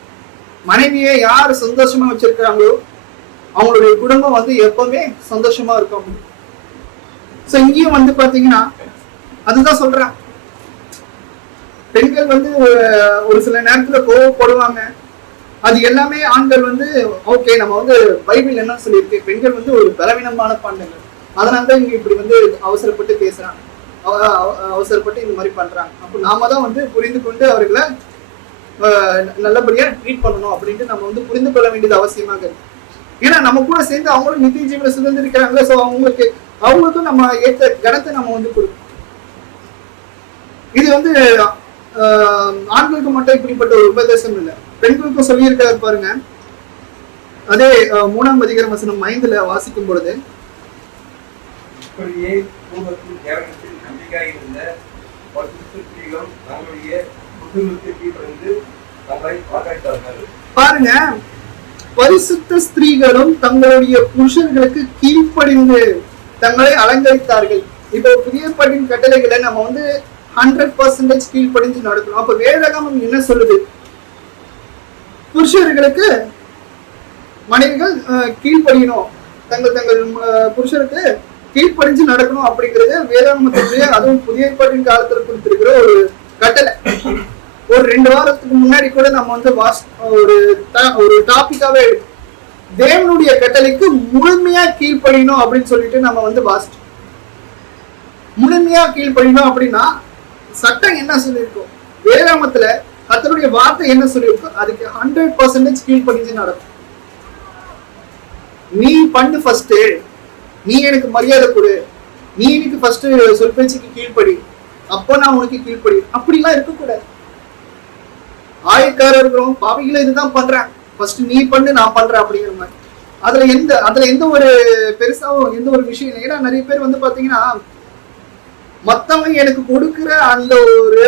மனைவியை யார் சந்தோஷமா வச்சிருக்காங்களோ அவங்களுடைய குடும்பம் வந்து எப்பவுமே சந்தோஷமா இருக்கும். சோ இங்கேயும் வந்து பாத்தீங்கன்னா அதுதான் சொல்றேன், பெண்கள் வந்து ஒரு சில நேரத்துல கோவப்படுவாங்க. அது எல்லாமே ஆண்கள் வந்து ஓகே, நம்ம வந்து பைபிள் என்ன சொல்லியிருக்கு, பெண்கள் வந்து ஒரு பலவீனமான பாண்டங்கள், அதனாலதான் இங்க இப்படி வந்து அவசரப்பட்டு பேசுறாங்க, அவசரப்பட்டு இந்த மாதிரி பண்றாங்க. அப்போ நாம தான் வந்து புரிந்து கொண்டு அவர்களை நல்லபடியா ட்ரீட் பண்ணணும் அப்படின்ட்டு நம்ம வந்து புரிந்து கொள்ள வேண்டியது அவசியமாக இருக்கு. ஏன்னா நம்ம கூட சேர்ந்து அவங்களும் நித்திய ஜீவனை சுதந்திரிக்கிறாங்களே. ஸோ அவங்களுக்கும் நம்ம ஏற்ற கணத்தை நம்ம வந்து கொடுக்கணும். இது வந்து ஆண்களுக்கு மட்டும் இப்படிப்பட்ட ஒரு உபதேசம் இல்லை, பெண்களுக்கும் சொல்லியிருக்காரு பாருங்க. அதே 3ஆம் அதிகாரம் வசனம் 5 வாசிக்கும் பொழுது, இப்படியே பூர்வத்தில் தேவனத்தில் நம்பிக்கையாயிருந்த பரிசுத்த ஸ்திரீகளும் தங்களுடைய புத்திரருக்கு கீழ்ப்படிந்து தங்களை ஆராய்ந்தார்கள். பாருங்க, பரிசுத்த ஸ்திரீகளும் தங்களுடைய புருஷர்களுக்கு கீழ்ப்படிந்து தங்களை அலங்கரித்தார்கள். இப்போ புதிய பாட்டின் கட்டளைகளை நம்ம வந்து 100% கீழ்ப்படிஞ்சு நடக்கணும். அப்ப வேதாகமம் என்ன சொல்லுது? புருஷர்களுக்கு மனைவிகள் கீழ்ப்படியணும், தங்கள் புருஷருக்கு கீழ்ப்படிஞ்சு நடக்கணும் அப்படிங்கிறது வேதாகமத்தினுடைய, அதுவும் புதிய பாட்டின் காலத்துல கொடுத்திருக்கிற ஒரு கட்டளை. ஒரு 2 வாரத்துக்கு முன்னாடி கூட நம்ம வந்து ஒரு டாபிக்காவே தேவனுடைய கட்டளைக்கு முழுமையா கீழ்ப்படியணும் அப்படின்னு சொல்லிட்டு நம்ம வந்து வாசிச்சோம். முழுமையா கீழ்ப்படியணும் அப்படின்னா சட்டம் என்ன சொல்லியிருக்கோம், வேதாகமத்துல கர்த்தருடைய வார்த்தை என்ன சொல்லியிருக்கோம், அதுக்கு 100% கீழ்ப்படிஞ்சு நடக்கும். நீ பண்ணு ஃபர்ஸ்ட், நீ எனக்கு மரியாதை கொடு, நீ எனக்கு ஃபர்ஸ்ட் சொல் பேச்சுக்கு கீழ்ப்படி, அப்போ நான் உனக்கு கீழ்ப்படி, அப்படிலாம் இருக்கக்கூடாது. ஆயக்காரர் இருக்கிறோம், பாவிகளை இதுதான் பண்றேன், ஃபர்ஸ்ட் நீ பண்ணு நான் பண்றேன் அப்படிங்கிற மாதிரி. அதுல எந்த ஒரு பெருசாவும் எந்த ஒரு விஷயம் இல்லை. ஏன்னா நிறைய பேர் வந்து பாத்தீங்கன்னா மத்தவங்க எனக்கு கொடுக்குற அந்த ஒரு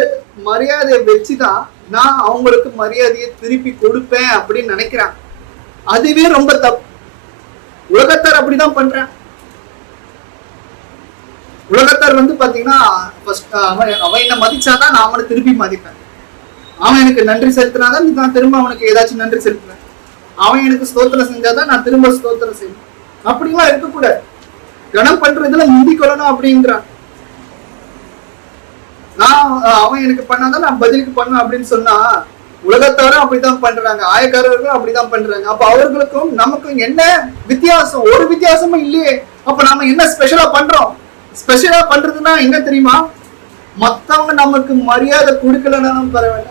மரியாதையை வச்சுதான் நான் அவங்களுக்கு மரியாதையை திருப்பி கொடுப்பேன் அப்படின்னு நினைக்கிறேன். அதுவே ரொம்ப தப்பு. உலகத்தார் அப்படிதான் பண்றேன். உலகத்தார் பாத்தீங்கன்னா அவன் என்ன மதிச்சாதான் நான் அவனை திருப்பி மதிப்பேன். அவன் எனக்கு நன்றி செலுத்தினாதான் நான் திரும்ப அவனுக்கு ஏதாச்சும் நன்றி செலுத்துவேன். அவன் எனக்கு ஸ்தோத்திரம் செஞ்சாதான் நான் திரும்ப ஸ்தோத்திரம் செய்வேன். அப்படிலாம் இருக்கக்கூடாது. கனம் பண்றதுல முந்தி கொள்ளணும் அப்படின்றான். அவன் எனக்கு பண்ணாதான் நான் பதிலுக்கு பண்ணுவேன் அப்படின்னு சொன்னா உலகத்தாரும் அப்படித்தான் பண்றாங்க, ஆயக்காரர்களும் அப்படிதான் பண்றாங்க. அப்ப அவர்களுக்கும் நமக்கும் என்ன வித்தியாசம்? ஒரு வித்தியாசமும் இல்லையே. அப்ப நாம என்ன ஸ்பெஷலா பண்றோம்? ஸ்பெஷலா பண்றதுன்னா என்ன தெரியுமா? மத்தவங்க நமக்கு மரியாதை கொடுக்கலனாலும் பரவாயில்ல,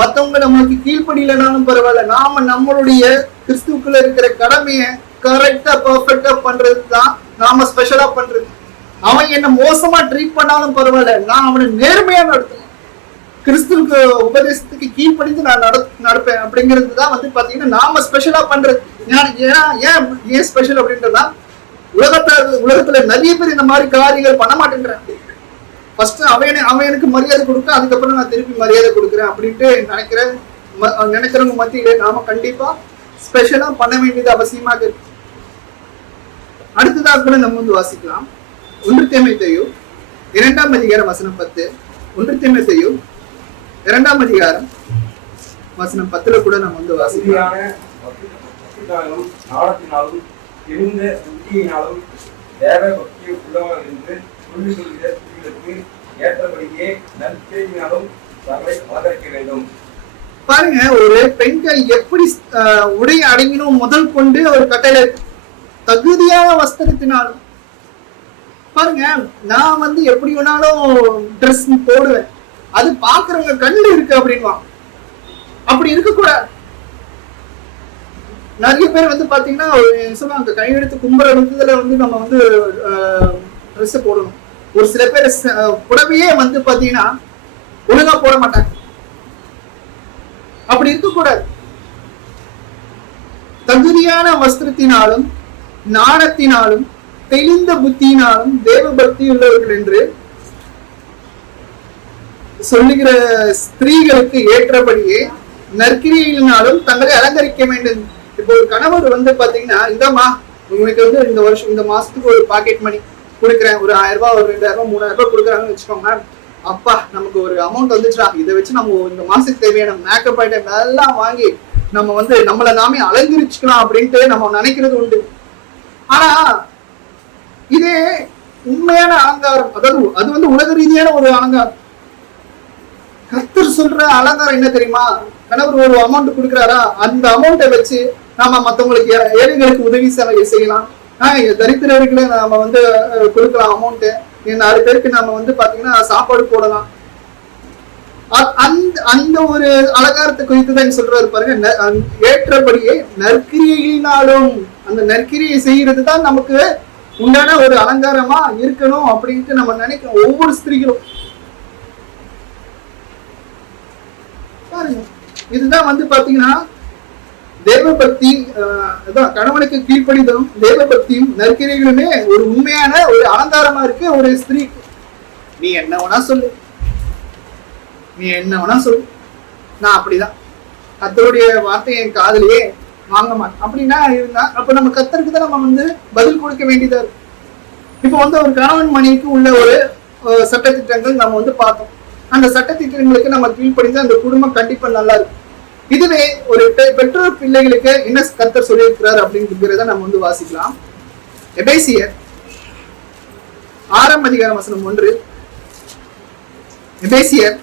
மத்தவங்க நமக்கு கீழ்ப்படியலனாலும் பரவாயில்ல, நாம நம்மளுடைய கிறிஸ்துக்குள்ள இருக்கிற கடமையை கரெக்டா பர்ஃபெக்டா பண்றதுதான் நாம ஸ்பெஷலா பண்றது. அவன் என்ன மோசமா ட்ரீட் பண்ணாலும் பரவாயில்ல, நான் அவனை நேர்மையா நடத்துவேன். கிறிஸ்துவுக்கு உபதேசத்துக்கு கீழ்ப்படிந்து நான் நடப்பேன். அப்படிங்கிறது தான் பாத்தீங்கன்னா நாம ஸ்பெஷலா பண்றது. ஏன் ஸ்பெஷல் அப்படின்றதா, உலகத்துல நிறைய பேர் இந்த மாதிரி காரியங்கள் பண்ண மாட்டேங்கிறேன். ஃபர்ஸ்ட் அவன் எனக்கு மரியாதை கொடுக்க, அதுக்கப்புறம் நான் திருப்பி மரியாதை கொடுக்குறேன் அப்படின்ட்டு நினைக்கிறவங்க மத்தியில நாம கண்டிப்பா ஸ்பெஷலா பண்ண வேண்டியது அவசியமாக இருக்கு. அடுத்ததாக கூட நம்ம வாசிக்கலாம். 1 தீமோத்தேயு 2ஆம் அதிகாரம் வசனம் 10. 1 தீமோத்தேயு 2ஆம் அதிகாரம் வசனம் 10 கூட நம்ம வாசிக்கலாம். இருந்த புத்தியினாலும் தேவ பக்தியை உள்ளவர் என்று சொல்லி சொல்கிற ஸ்திரீகளுக்கு ஏற்றபடியே நற்செய்தியினாலும் தங்களை அலங்கரிக்க வேண்டும். பாருங்க, ஒரு பெண்கள் எப்படி உடை அடங்கினும் முதல் கொண்டு ஒரு கட்டளை, தகுதியான வஸ்திரத்தினாலும். பாருங்க, நான் எப்படி வேணாலும் ட்ரெஸ் போடுவேன், அது பாக்குறவங்க கண்ணுல இருக்கு அப்படின்வாங்க. அப்படி இருக்கக்கூடாது. நிறைய பேர் பாத்தீங்கன்னா சொல்லுவாங்க, கையெடுத்து கும்புற விதத்துல நம்ம ட்ரெஸ் போடணும். ஒரு சில பேர் புடவையே பாத்தீங்கன்னா ஒழுங்கா போட மாட்டாங்க. அப்படி இருக்கக்கூடாது. தகுதியான வஸ்திரத்தினாலும் நாணத்தினாலும் தெளிந்த புத்தியினாலும் தேவ பக்தி உள்ளவர்கள் என்று சொல்லுகிற ஸ்திரீகளுக்கு ஏற்றபடியே நற்கிரியினாலும் தங்களை அலங்கரிக்க வேண்டும். இப்போ ஒரு கணவர் பாத்தீங்கன்னா, இந்தமா உங்களுக்கு இந்த வருஷம் இந்த மாசத்துக்கு ஒரு பாக்கெட் மணி கொடுக்குறேன், ஒரு 1000 ரூபாய், ஒரு 2000 ரூபாய், 3000 ரூபாய் கொடுக்குறாங்கன்னு வச்சுக்கோங்க. அப்பா, நமக்கு ஒரு அமௌண்ட் வந்துச்சுடா, இதை வச்சு நம்ம இந்த மாசத்துக்கு தேவையான மேக்கப் ஐட்டம் எல்லாம் வாங்கி நம்ம நம்மளை நாமே அலங்கரிச்சுக்கலாம் அப்படின்ட்டு நம்ம நினைக்கிறது உண்டு. ஆனா இதே உண்மையான அலங்காரம், அதாவது அது உலக ரீதியான ஒரு அலங்காரம். கர்த்தர் சொல்ற அலங்காரம் என்ன தெரியுமா? கணவர் ஒரு அமௌண்ட் கொடுக்குறாரா, அந்த அமௌண்ட்டை வச்சு நாம மத்தவங்களுக்கு, ஏழைகளுக்கு உதவி செய்யலாம். தரித்திரர்களை நாம கொடுக்கலாம் அமௌண்ட். 4 பேருக்கு நாம பாத்தீங்கன்னா சாப்பாடு போடலாம். அந்த ஒரு அலங்காரத்தை குறித்துதான் சொல்றாரு பாருங்க. ஏற்றபடியே நற்கிரியினாலும், அந்த நற்கிரியை செய்யறதுதான் நமக்கு உண்டான ஒரு அலங்காரமா இருக்கணும் அப்படின்ட்டு நம்ம நினைக்கிறோம் ஒவ்வொரு ஸ்திரீகளும். பாருங்க, இதுதான் பாத்தீங்கன்னா தேவ பக்தி, கணவனுக்கு கீழ்ப்படிதலும் தேவ பக்தியும் நற்கிரிகளுமே ஒரு உண்மையான ஒரு அலங்காரமா இருக்கு ஒரு ஸ்திரீக்கு. நீ என்ன வேணா சொல்லு, நீ என்ன வேணா சொல்லு, நான் அப்படிதான், கர்த்தருடைய வார்த்தை என் காதலியே வாங்க மாட்டேன் அப்படின்னா இருந்தா, அப்ப நம்ம கர்த்தருக்கு தான் நம்ம பதில் கொடுக்க வேண்டியதா இருக்கு. இப்ப ஒரு கணவன் மனைவிக்கு உள்ள ஒரு சட்டத்திட்டங்கள் நம்ம பார்த்தோம். அந்த சட்டத்திட்டங்களுக்கு நம்ம கீழ்ப்படிந்து அந்த குடும்பம் கண்டிப்பா நல்லா இருக்கும். இதுவே ஒரு பெற்றோர் பிள்ளைகளுக்கு என்ன கர்த்தர் சொல்லியிருக்கிறார் அப்படிங்கிறத நம்ம வாசிக்கலாம். எபேசியர் 6ஆம் அதிகாரம் வசனம் 1. எபேசியர்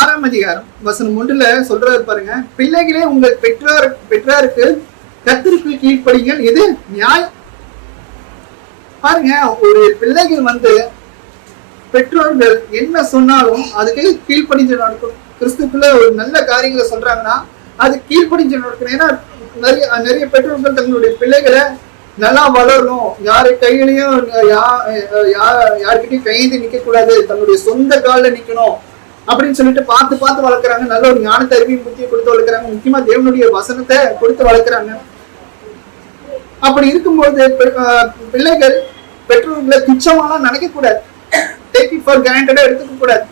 6ஆம் அதிகாரம் வசனம் 1ல சொல்றாரு பாருங்க, பிள்ளைகளே உங்கள் பெற்றோருக்கு கர்த்தருக்கு கீழ்ப்படிங்கள், இது நியாயம். பாருங்க, ஒரு பிள்ளைகள் பெற்றோர்கள் என்ன சொன்னாலும் அதுக்கு கீழ்ப்படிஞ்சு நடக்கணும். கிறிஸ்துக்குள்ள ஒரு நல்ல காரியங்களை சொல்றாங்கன்னா அது கீழ்ப்படிஞ்சு நடக்கணும். ஏன்னா நிறைய பெற்றோர்கள் தங்களுடைய பிள்ளைகளை நல்லா வளரணும், யாரு கையிலையும் யாருக்கிட்டையும் கையேந்தி நிக்க கூடாது, தன்னுடைய சொந்த காலில் நிக்கணும் அப்படின்னு சொல்லிட்டு பார்த்து வளர்க்குறாங்க. நல்ல ஒரு ஞானத்தை அறிவியும் புத்தியை கொடுத்து வளர்க்குறாங்க. முக்கியமா தேவனுடைய வசனத்தை கொடுத்து வளர்க்குறாங்க. அப்படி இருக்கும்போது பிள்ளைகள் பெற்றோர்களை துச்சமாலாம் நினைக்க கூடாது, டேக் இட் ஃபார் கிராண்டடா எடுத்துக்க கூடாது.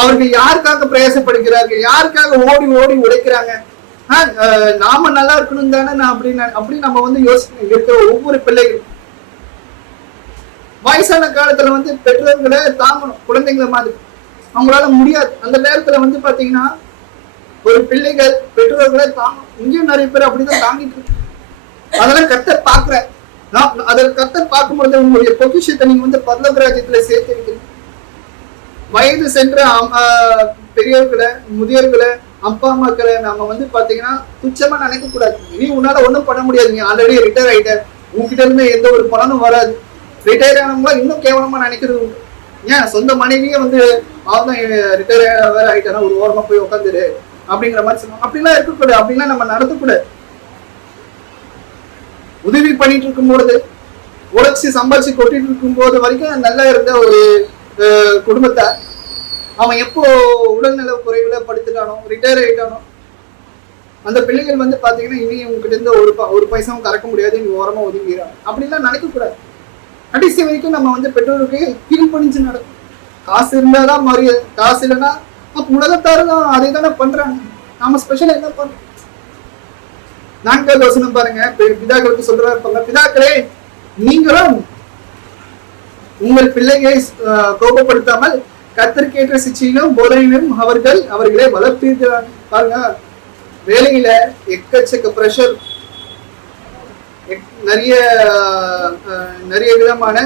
அவர்கள் யாருக்காக பிரயாசப்படுகிறார்கள், யாருக்காக ஓடி ஓடி உழைக்கிறாங்க. நாம நல்லா இருக்கணும் தானே நான் அப்படி நம்ம வந்து யோசிக்கணும். இருக்கிற ஒவ்வொரு பிள்ளைகளும் வயசான காலத்துல வந்து பெற்றோர்களை தாங்கணும், குழந்தைங்களை மாதிரி அவங்களால முடியாது. அந்த நேரத்துல வந்து பாத்தீங்கன்னா ஒரு பிள்ளைகள் பெற்றோர்களை தாங்கணும். இங்கேயும் நிறைய பேர் அப்படிதான் தாங்கிட்டு இருக்கு. அதெல்லாம் கர்த்தர் பாக்குற, அதில் கர்த்தர் பார்க்கும்போது உங்களுடைய பொக்கிஷத்தை நீங்க வந்து பரலோக ராஜ்யத்துல சேர்த்து வைக்கிறீங்க. வயது சென்ற பெரியவர்களை, முதியோர்களை, அப்பா அம்மாக்களை நம்ம வந்து பாத்தீங்கன்னா துச்சமா நினைக்க கூடாது. இனி உன்னால ஒண்ணும் பண்ண முடியாது, நீ ஆல்ரெடி ரிட்டையர் ஆயிட்ட, உங்ககிட்ட இருந்து எந்த ஒரு பலனும் வராது. ரிட்டையர் ஆனவங்களா இன்னும் கேவலமா நினைக்கிறது உண்டு. ஏன் சொந்த மனைவியே வந்து அவன் ரிட்டையர் வேற ஆயிட்டானா ஒரு ஓரமா போய் உட்காந்துரு அப்படிங்கிற மாதிரி சொல்லுவாங்க. அப்படிலாம் இருக்கக்கூடாது, அப்படிலாம் நம்ம நடத்தக்கூடாது. உதவி பண்ணிட்டு இருக்கும் பொழுது, உழைச்சி சம்பாதிச்சு கொட்டிட்டு இருக்கும் போது வரைக்கும் நல்லா இருந்த ஒரு குடும்பத்தை அவன் எப்போ உடல்நல குறைவுல படுத்துட்டானோ, ரிட்டையர் ஆயிட்டானோ, அந்த பிள்ளைகள் வந்து பாத்தீங்கன்னா இனி உங்ககிட்ட இருந்து ஒரு பைசாவும் கறக்க முடியாது, இங்க ஓரமா ஒதுங்கிறாங்க. அப்படிலாம் நினைக்க கூடாது. கடைசி வரைக்கும் நம்ம வந்து பெற்றோருக்கு கீழ்பணிஞ்சு நடக்கும். காசு இருந்தாதான் மரியாதை, காசு இல்லைன்னா அப்ப உலகத்தாரும் அதை தானே பண்றாங்க. நாம ஸ்பெஷலா என்ன பண்றோம்? 4வது வசனம் பாருங்க, பிதாக்களுக்கு சொல்றதா இருப்பாங்க, பிதாக்களே நீங்களும் உங்கள் பிள்ளைகளை கோபப்படுத்தாமல் கர்த்தருக்கேற்ற சிச்சையிலும் போதனையிலும் அவர்களை வளர்ப்பீர்கள். பாருங்க, வேலையில எக்கச்சக்க பிரஷர், நிறைய விதமான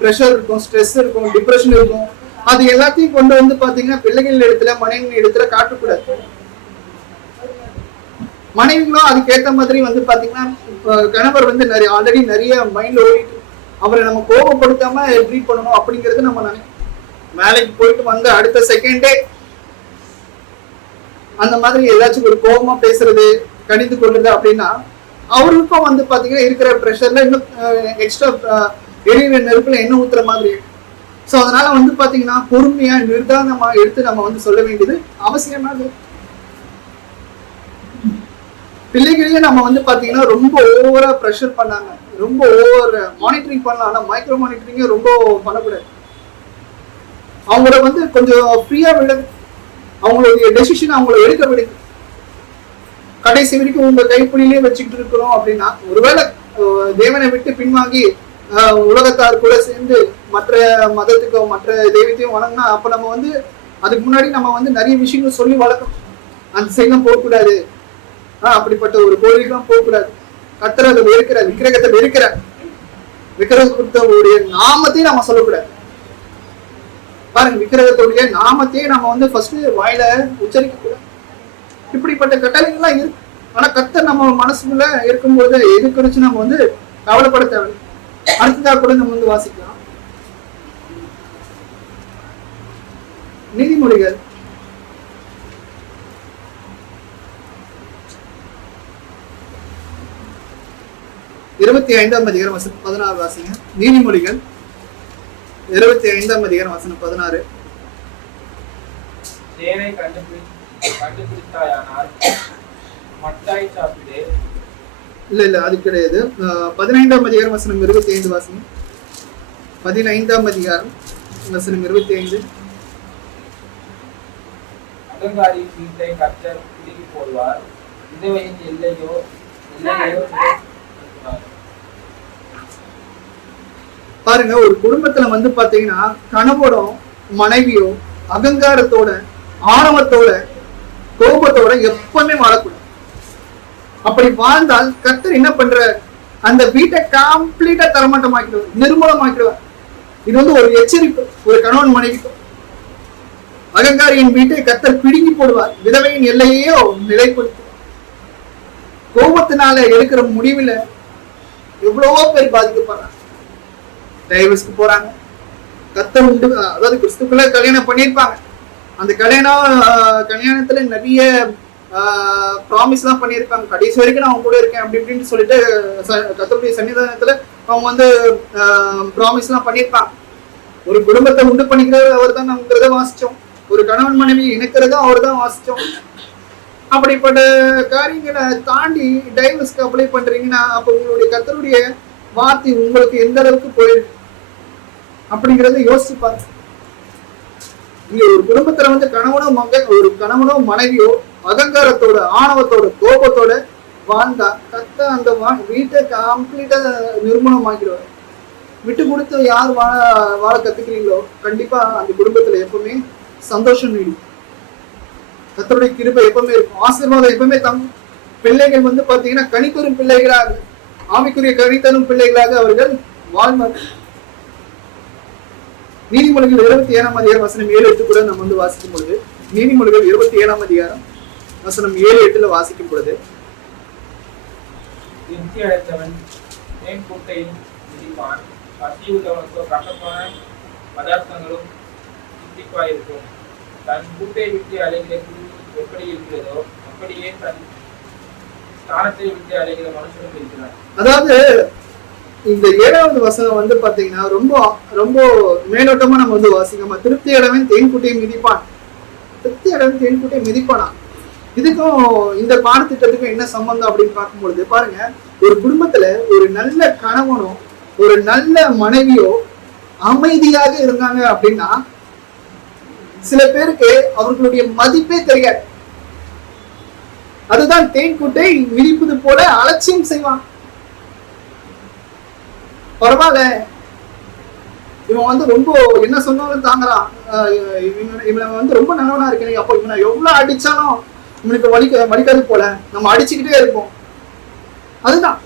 பிரஷர் இருக்கும், ஸ்ட்ரெஸ் இருக்கும், டிப்ரெஷன் இருக்கும். அது எல்லாத்தையும் கொண்டு வந்து பாத்தீங்கன்னா பிள்ளைகள் இடத்துல, மனைவி இடத்துல காட்டக்கூடாது. மனைவிகளும் அதுக்கேற்ற மாதிரி வந்து பாத்தீங்கன்னா கணவர் வந்து ஆல்ரெடி நிறைய மைண்ட்ல ஓடிட்டு, அவரை நம்ம கோபப்படுத்தாம ட்ரீட் பண்ணணும் அப்படிங்கிறது நம்ம நினைக்கிறோம். வேலைக்கு போயிட்டு வந்து அடுத்த செகண்டே அந்த மாதிரி ஏதாச்சும் ஒரு கோபமா பேசுறது, கடிந்து கொள்றது அப்படின்னா அவருக்கும் வந்து பாத்தீங்கன்னா இருக்கிற ப்ரெஷர்ல இன்னும் எக்ஸ்ட்ரா எரியிற நெருப்புல என்ன ஊத்துற மாதிரி. சோ அதனால வந்து பாத்தீங்கன்னா பொறுமையா நிதானமா எடுத்து நம்ம வந்து சொல்ல வேண்டியது அவசியமானது. பிள்ளைகளையே நம்ம வந்து பாத்தீங்கன்னா ரொம்ப ஓவரா ப்ரெஷர் பண்ணாங்க, ரொம்ப ஓவர் மானிட்டரிங் பண்ணலாம். ஆனா மைக்ரோ மானிட்டரிங்க ரொம்ப பண்ணக்கூடாது. அவங்கள வந்து கொஞ்சம் ஃப்ரீயா விட, அவங்களுடைய டெசிஷன் அவங்கள எடுக்க விடுங்க. கடைசி வரைக்கும் உங்க கைப்பிடியிலே வச்சுக்கிட்டு இருக்கிறோம் அப்படின்னா, ஒருவேளை தேவனை விட்டு பின்வாங்கி உலகத்தார் கூட சேர்ந்து மற்ற மதத்துக்கோ மற்ற தெய்வத்தையும் வணங்கினா, அப்ப நம்ம வந்து அதுக்கு முன்னாடி நம்ம வந்து நிறைய விஷயங்கள் சொல்லி வளர்க்கணும். அந்த சைட்லாம் போகக்கூடாது, அப்படிப்பட்ட ஒரு கோயிலுக்கெல்லாம் போகக்கூடாது, கர்த்தர் அதை வெறுக்கிறார், விக்கிரகத்தை வெறுக்கிறார், விக்கிரகத்துடைய நாமத்தையும் நம்ம சொல்லக்கூடாது. பாருங்க, விக்கிரகத்துடைய நாமத்தையே நம்ம வந்து ஃபர்ஸ்ட் வாயில உச்சரிக்க கூடாது. இப்படிப்பட்ட கட்டளைகள்லாம் இருக்கு. ஆனா கர்த்தர் நம்ம மனசுக்குள்ள இருக்கும்போது எது குறிச்சு நம்ம வந்து கவலைப்பட தேவை. அடுத்ததாக கூட நம்ம வந்து வாசிக்கலாம். நீதிமொழிகள் 25ஆம் அதிகாரம் வசனம் 16 வாசிங்க. நீதிமொழிகள் 25ஆம் அதிகாரம் வசனம் 16. தேனை கண்டுபிடித்தாயானால் மட்டாய் சாப்பிடு. இல்ல அது கிடையாது. 15ஆம் அதிகாரம் வசனம் 25 வாசிங்க. 15ஆம் அதிகாரம் வசனம் 25. அகங்காரியின் வீட்டை கர்த்தர் பிடுங்கி போடுவார், விதவையின் எல்லையோ பாருங்க, ஒரு குடும்பத்துல வந்து பாத்தீங்கன்னா கணவனோ மனைவியோ அகங்காரத்தோட, ஆணவத்தோட, கோபத்தோட எப்பவுமே வாழக்கூடாது. அப்படி வாழ்ந்தால் கர்த்தர் என்ன பண்ற, அந்த வீட்டை கம்ப்ளீட்டா தரமாட்டமாக்கிடுவார், நிர்மூலமாக்கிடுவார். இது வந்து ஒரு எச்சரிப்பு ஒரு கணவன் மனைவிக்கும். அகங்காரியின் வீட்டை கர்த்தர் பிடுங்கி போடுவார், விதவையின் எல்லையோ நிலைப்படுத்துவார். கோபத்தினால எடுக்கிற முடிவுல எவ்வளவோ பேர் பாதிக்கப்படுறாங்க, டைவர்ஸ்க்கு போறாங்க. கர்த்தர் உண்டு, அதாவது கிறிஸ்துக்குள்ள கல்யாணம் பண்ணியிருப்பாங்க. அந்த கல்யாணத்துல நிறைய ப்ராமிஸ் எல்லாம் பண்ணியிருப்பாங்க, கடைசி வரைக்கும் நான் அவங்க கூட இருக்கேன் அப்படி இப்படின்னு சொல்லிட்டு கர்த்தருடைய சன்னிதானத்துல அவங்க வந்து ப்ராமிஸ் எல்லாம் பண்ணியிருப்பாங்க. ஒரு குடும்பத்தை உண்டு பண்ணிக்கிறது அவர் தான் நமக்கிறத வாசிச்சோம், ஒரு கணவன் மனைவி இணைக்கிறதும் அவர் தான் வாசிச்சோம். அப்படிப்பட்ட காரியங்களை தாண்டி டைவர்ஸ்க்கு அப்ளை பண்றீங்கன்னா அப்ப உங்களுடைய கர்த்தருடைய வார்த்தை உங்களுக்கு எந்த அளவுக்கு போயிருக்கு அப்படிங்கறத யோசிச்சு பாருங்க. இங்க ஒரு குடும்பத்துல வந்து கணவனோ மகன், ஒரு கணவனோ மனைவியோ அகங்காரத்தோட, ஆணவத்தோட, கோபத்தோட வாழ்ந்தா அந்த வீட்டை கம்ப்ளீட்டா நிர்மூலம் ஆக்கிடுவார். விட்டு கொடுத்து யார் வாழ கத்துக்கிறீங்களோ கண்டிப்பா அந்த குடும்பத்துல எப்பவுமே சந்தோஷம் நீடிக்கும். கர்த்தருடைய கிருபை எப்பவுமே இருக்கும், ஆசீர்வாதம் எப்பவுமே தங்கும். பிள்ளைகள் வந்து பாத்தீங்கன்னா கனித்தரும் பிள்ளைகளாக, ஆவிக்குரிய கனித்தரும் பிள்ளைகளாக அவர்கள் வாழ்வார். நீதிமொழிகள் 27ஆம் அதிகாரம் வசனம் 7-8 கூட நம்ம வந்து வாசிக்கும் பொழுது, நீதிமொழிகள் 27ஆம் அதிகாரம் வசனம் 7-8 வாசிக்கும் பொழுது, திருப்தி அடைத்தவன் தேன் கூட்டையும் மிதிப்பான், பசியுள்ளவனுக்கு கசப்பான பதார்த்தங்களும் தித்திப்பாயிருக்கும். தன் கூட்டை விட்டு அலைகிற குருவி எப்படி இருக்கிறதோ அப்படியே தன் ஸ்தானத்தை விட்டு அலைகிற மனுஷனும் இருக்கிறான். அதாவது இந்த 7வது வசனம் வந்து பாத்தீங்கன்னா ரொம்ப ரொம்ப மேலோட்டமா நம்ம வந்து வாசிக்கமா, திருப்தி அடைவன் தேன்குட்டையை மிதிப்பான். திருப்தி அடைவன் தேன்குட்டையை மிதிப்பானா? இதுக்கும் இந்த பாடத்திட்டத்துக்கும் என்ன சம்பந்தம் அப்படின்னு பார்க்கும்பொழுது பாருங்க, ஒரு குடும்பத்துல ஒரு நல்ல கணவனோ ஒரு நல்ல மனைவியோ அமைதியாக இருந்தாங்க அப்படின்னா சில பேருக்கு அவர்களுடைய மதிப்பே தெரியாது. அதுதான் தேன்குட்டை மிதிப்பது போல அலட்சியம் செய்வான். பரவாயில்ல, இவன் வந்து ரொம்ப என்ன சொன்னாலும் தாங்குறான், இவன் வந்து ரொம்ப நல்லவனா இருக்கேன், அப்போ இவனை எவ்வளவு அடிச்சாலும் இவனுக்கு வலிக்காது போல, நம்ம அடிச்சுக்கிட்டே இருப்போம். அதுதான்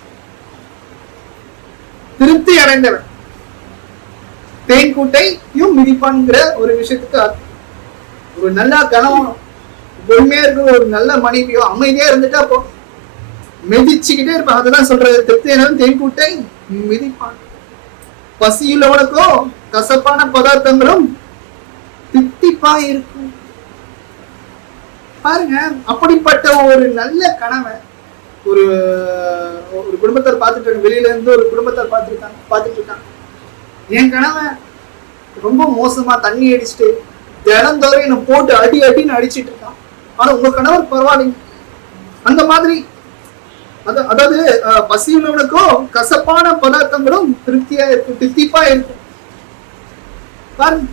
திருப்தி அடைந்தவன் தேன்கூட்டையும் மிதிப்பான்ங்கிற ஒரு விஷயத்துக்கு ஒரு நல்ல கணவன், பொறுமையா இருக்கிற ஒரு நல்ல மனைவியோ அமைதியா இருந்துட்டா போ, மிதிச்சுக்கிட்டே இருப்பான். அதுதான் சொல்றது, திருப்தி அடைந்தவன் தேன்கூட்டை மிதிப்பான். பசியுள்ளவனுக்கோ கசப்பான பதார்த்தங்களும் தித்திப்பா இருக்கும். பாருங்க, அப்படிப்பட்ட ஒரு நல்ல கணவன் ஒரு குடும்பத்தார் பார்த்துட்டு இருக்காங்க, வெளியில இருந்து ஒரு குடும்பத்தார் பார்த்துட்டு இருக்காங்க. என் கணவன் ரொம்ப மோசமா தண்ணி அடிச்சுட்டு தினந்தோறும் என்ன போட்டு அடின்னு அடிச்சிட்டு இருக்கான், ஆனா உங்க கணவர் பரவாயில்லைங்க. அந்த மாதிரி அதாவது பசியுள்ளவனுக்கும் கசப்பான பதார்த்தங்களும் திருப்தியா இருக்கும், தித்திப்பா இருக்கும். பாருங்க,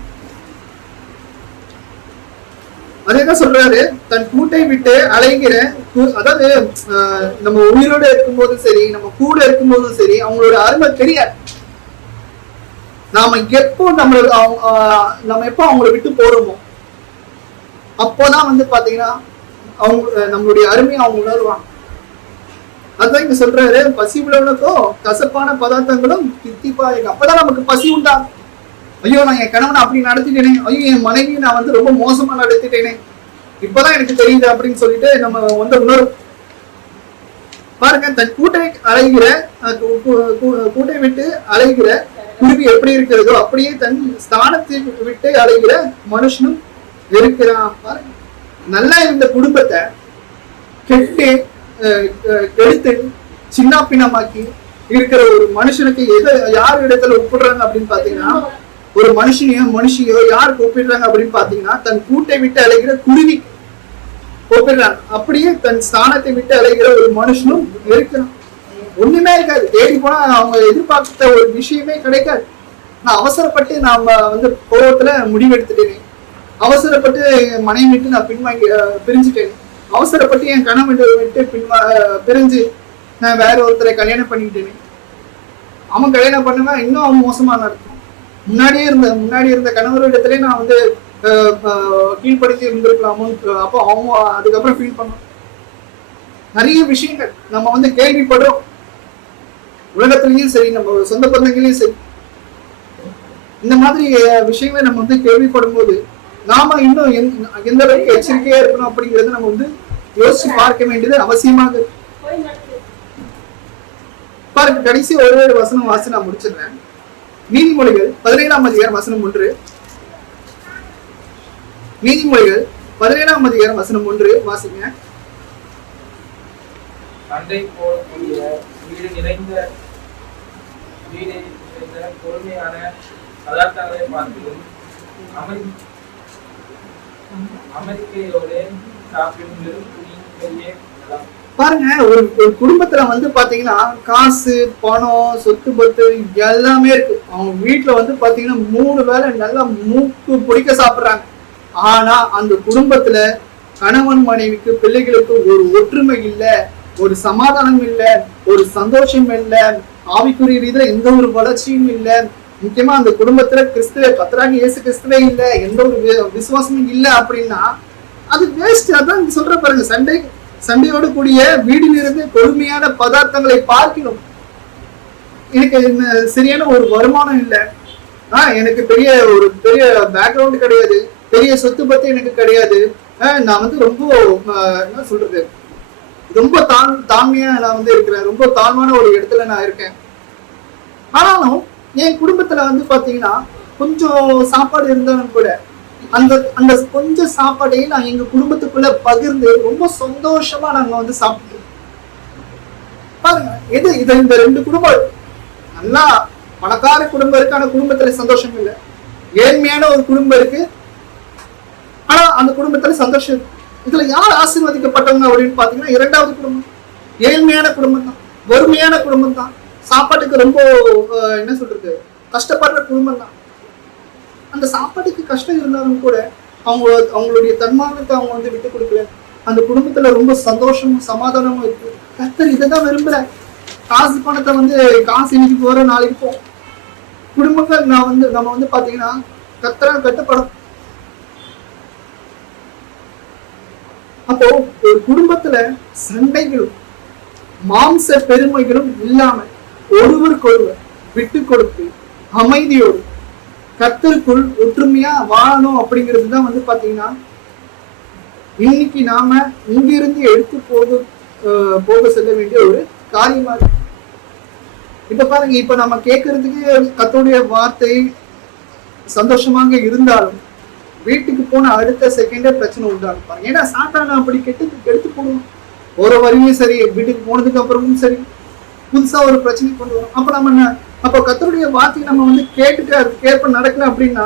அதேதான் சொல்றாரு, தன் கூட்டை விட்டு அலைகிற, அதாவது நம்ம உயிரோட இருக்கும் போதும் சரி, நம்ம கூட இருக்கும் போதும் சரி, அவங்களோட அருமை தெரியாது. நாம எப்போ நம்ம எப்போ அவங்கள விட்டு போறோமோ அப்போதான் வந்து பாத்தீங்கன்னா அவங்க நம்மளுடைய அருமையை அவங்க உணர்வாங்க. அதுதான் இங்க சொல்றாரு, பசி உள்ளவனுக்கோ கசப்பான பதார்த்தங்களும் தித்திப்பா இருக்கும். அப்பதான் நமக்கு பசி உண்டாகும். ஐயோ, நான் என் கணவனை அப்படி நடத்திட்டேனே, ஐயோ என் மனைவியை நான் வந்து ரொம்ப மோசமா நடத்திட்டேனே, இப்பதான் எனக்கு தெரியுது அப்படின்னு சொல்லிட்டு நம்ம வந்து உணரும். பாருங்க, தன் கூட்டை விட்டு அலைகிற குருவி எப்படி இருக்கிறதோ அப்படியே தன் ஸ்தானத்தை விட்டு அலைகிற மனுஷனும் இருக்கிறான். பாருங்க, நல்லா இருந்த குடும்பத்தை கெடுத்து சின்ன பின்னமாக்கி இருக்கிற ஒரு மனுஷனுக்கு யார் இடத்துல ஒப்பிடுறாங்க அப்படின்னு பாத்தீங்கன்னா, ஒரு மனுஷியோ யார் கூப்பிடுறாங்க அப்படின்னு பாத்தீங்கன்னா, தன் கூட்டை விட்டு அலைகிற குருவி கூப்பிடுறாங்க. அப்படியே தன் ஸ்தானத்தை விட்டு அலைகிற ஒரு மனுஷனும் இருக்கிறான். ஒண்ணுமே இருக்காது, தேடி போனா அவங்க எதிர்பார்த்த ஒரு விஷயமே கிடைக்காது. நான் அவசரப்பட்டு நாம வந்து கோபத்துல முடிவெடுத்துட்டேனே, அவசரப்பட்டு மனைவி விட்டு நான் பிரிஞ்சுட்டேன், அவசரப்பட்டு என் கணவன் விட்டு பிரிஞ்சு நான் வேற ஒருத்தரை கல்யாணம் பண்ணிக்கிட்டேனே, அவன் கல்யாணம் பண்ணுவேன் இன்னும் அவன் மோசமா நடக்கும். முன்னாடி இருந்த கணவரிடத்திலே நான் வந்து கீழ்படுத்தி இருந்திருக்கலாமோ, அப்போ அவங்க அதுக்கப்புறம் ஃபீல் பண்ணும். நிறைய விஷயங்கள் நம்ம வந்து கேள்விப்படுறோம், உலகத்திலையும் சரி நம்ம சொந்த பந்தங்களையும் சரி. இந்த மாதிரி விஷயங்களை நம்ம வந்து கேள்விப்படும் போது நாம இன்னும் எந்த அளவுக்கு எச்சரிக்கையா இருக்கணும் அப்படிங்கறத நம்ம வந்து யோசிச்சு பார்க்க வேண்டியது அவசியமாக இருக்கு. பாருங்க, கடைசி ஒரு வசனம் வாசி நான் முடிச்சிடுறேன். நீதிமொழிகள் 17ஆம் அதிகாரம் வசனம் 1. நீதிமொழிகள் 17ஆம் அதிகாரம் வசனம் 1 வாசிங்க. சண்டை போடக்கூடிய வீடு நிறைந்த பொறுமையான பதார்த்தங்களை பார்த்திலும் அமைதியோடு சாப்பிடும் பெரிய. பாருங்க, ஒரு குடும்பத்துல வந்து பாத்தீங்கன்னா காசு பணம் சொத்து பத்து எல்லாமே இருக்கு. அவங்க வீட்டுல வந்து பாத்தீங்கன்னா 3 வேளை நல்லா மூக்கு பிடிக்க சாப்பிடுறாங்க. ஆனா அந்த குடும்பத்துல கணவன் மனைவிக்கு பிள்ளைகளுக்கு ஒரு ஒற்றுமை இல்ல, ஒரு சமாதானம் இல்ல, ஒரு சந்தோஷம் இல்ல, ஆவிக்குரிய ரீதியில எந்த ஒரு வளர்ச்சியும் இல்ல, முக்கியமா அந்த குடும்பத்துல கிறிஸ்துவ கர்த்தராகிய இயேசு கிறிஸ்துவே இல்ல, எந்த ஒரு விசுவாசமும் இல்ல அப்படின்னா அது வேஸ்ட். அதான் சொல்ற பாருங்க, சண்டையோடு கூடிய வீடிலிருந்து கொடுமையான பதார்த்தங்களை பார்க்கணும். எனக்கு சரியான ஒரு வருமானம் இல்லை, எனக்கு பெரிய பேக்ரவுண்ட் கிடையாது, பெரிய சொத்து பத்தி எனக்கு கிடையாது, நான் வந்து ரொம்ப என்ன சொல்றது, ரொம்ப தாழ்மையா நான் வந்து இருக்கிறேன், ரொம்ப தாழ்வான ஒரு இடத்துல நான் இருக்கேன். ஆனாலும் என் குடும்பத்துல வந்து பாத்தீங்கன்னா கொஞ்சம் சாப்பாடு இருந்தாலும் கூட அந்த அந்த கொஞ்சம் சாப்பாடையும் நான் எங்க குடும்பத்துக்குள்ள பகிர்ந்து ரொம்ப சந்தோஷமா நாங்க வந்து சாப்பிட்டோம். பாருங்க, இது இந்த ரெண்டு குடும்பம் நல்லா பணக்கார குடும்பம் இருக்கு, ஆனா குடும்பத்துல சந்தோஷம் இல்லை. ஏழ்மையான ஒரு குடும்பம் இருக்கு, ஆனா அந்த குடும்பத்துல சந்தோஷம் இருக்கு. இதுல யார் ஆசீர்வதிக்கப்பட்டவங்க அப்படின்னு பாத்தீங்கன்னா இரண்டாவது குடும்பம். ஏழ்மையான குடும்பம் தான், வறுமையான குடும்பம் தான், சாப்பாட்டுக்கு ரொம்ப என்ன சொல்றது கஷ்டப்படுற குடும்பம் தான். அந்த சாப்பாட்டுக்கு கஷ்டம் இருந்தாலும் கூட அவங்களுடைய தன்மானத்தை அவங்க வந்து விட்டு கொடுக்கல. அந்த குடும்பத்துல ரொம்ப சந்தோஷமும் சமாதானமும் இருக்கு. கர்த்தர் இதைதான் விரும்புற. காசு பணத்தை வந்து காசு இன்னைக்கு போற நாளைக்கு போ. குடும்பங்கள் நம்ம வந்து பாத்தீங்கன்னா கர்த்தரா கட்டுப்படும். அப்போ ஒரு குடும்பத்துல சண்டைகளும் மாம்ச பெருமைகளும் இல்லாம ஒருவருக்கொருவர் விட்டு கொடுத்து அமைதியோடு கர்த்தருக்குள் ஒற்றுமையா வாழணும் அப்படிங்கிறது தான் வந்து பாத்தீங்கன்னா இன்னைக்கு நாம இங்கிருந்து எடுத்து போக செல்ல வேண்டிய ஒரு காரியமா இருக்கு. இப்ப பாருங்க, இப்ப நம்ம கேட்கறதுக்கு கர்த்தருடைய வார்த்தை சந்தோஷமாக இருந்தாலும் வீட்டுக்கு போன அடுத்த செகண்டே பிரச்சனை உண்டாகும் பாருங்க. ஏன்னா சாத்தான அப்படி கெடுத்து போடுவோம். ஒரு வரையும் சரி, வீட்டுக்கு போனதுக்கு அப்புறமும் சரி, புதுசா ஒரு பிரச்சனை கொண்டு வரும். அப்ப கர்த்தருடைய வார்த்தையை நம்ம வந்து கேட்டுட்டு அதுக்கு ஏற்ப நடக்கல அப்படின்னா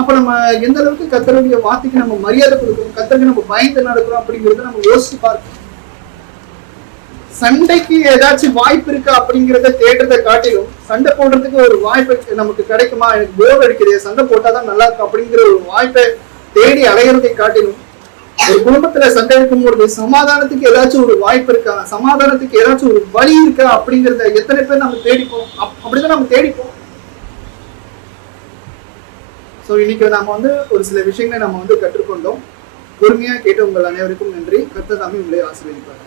அப்ப நம்ம எந்த அளவுக்கு கர்த்தருடைய வார்த்தைக்கு நம்ம மரியாதை கொடுக்குறோம், கர்த்தருக்கு நம்ம பயந்து நடக்கிறோம் அப்படிங்கறத நம்ம யோசிச்சு பார்க்கணும். சண்டைக்கு ஏதாச்சும் வாய்ப்பு இருக்கா அப்படிங்கிறத தேடுறதை காட்டிலும் சண்டை போடுறதுக்கு ஒரு வாய்ப்பு நமக்கு கிடைக்குமா, எனக்கு போர் அடிக்கிறது, சண்டை போட்டாதான் நல்லா இருக்கும் அப்படிங்கிற ஒரு வாய்ப்பை தேடி அலைகிறதை காட்டிலும் ஒரு குடும்பத்துல சண்டை இருக்கும்போது சமாதானத்துக்கு ஏதாச்சும் ஒரு வாய்ப்பு இருக்கா, சமாதானத்துக்கு ஏதாச்சும் ஒரு வழி இருக்கா அப்படிங்கிறத எத்தனை பேர் நம்ம தேடிப்போம். அப்படிதான் நம்ம தேடிப்போம். சோ இன்னைக்கு நாம வந்து ஒரு சில விஷயங்களை நம்ம வந்து கற்றுக்கொண்டோம். பொறுமையா கேட்டு உங்கள் அனைவருக்கும் நன்றி. கர்த்தர் தாமே உங்களை ஆசீர்வதிப்பார்.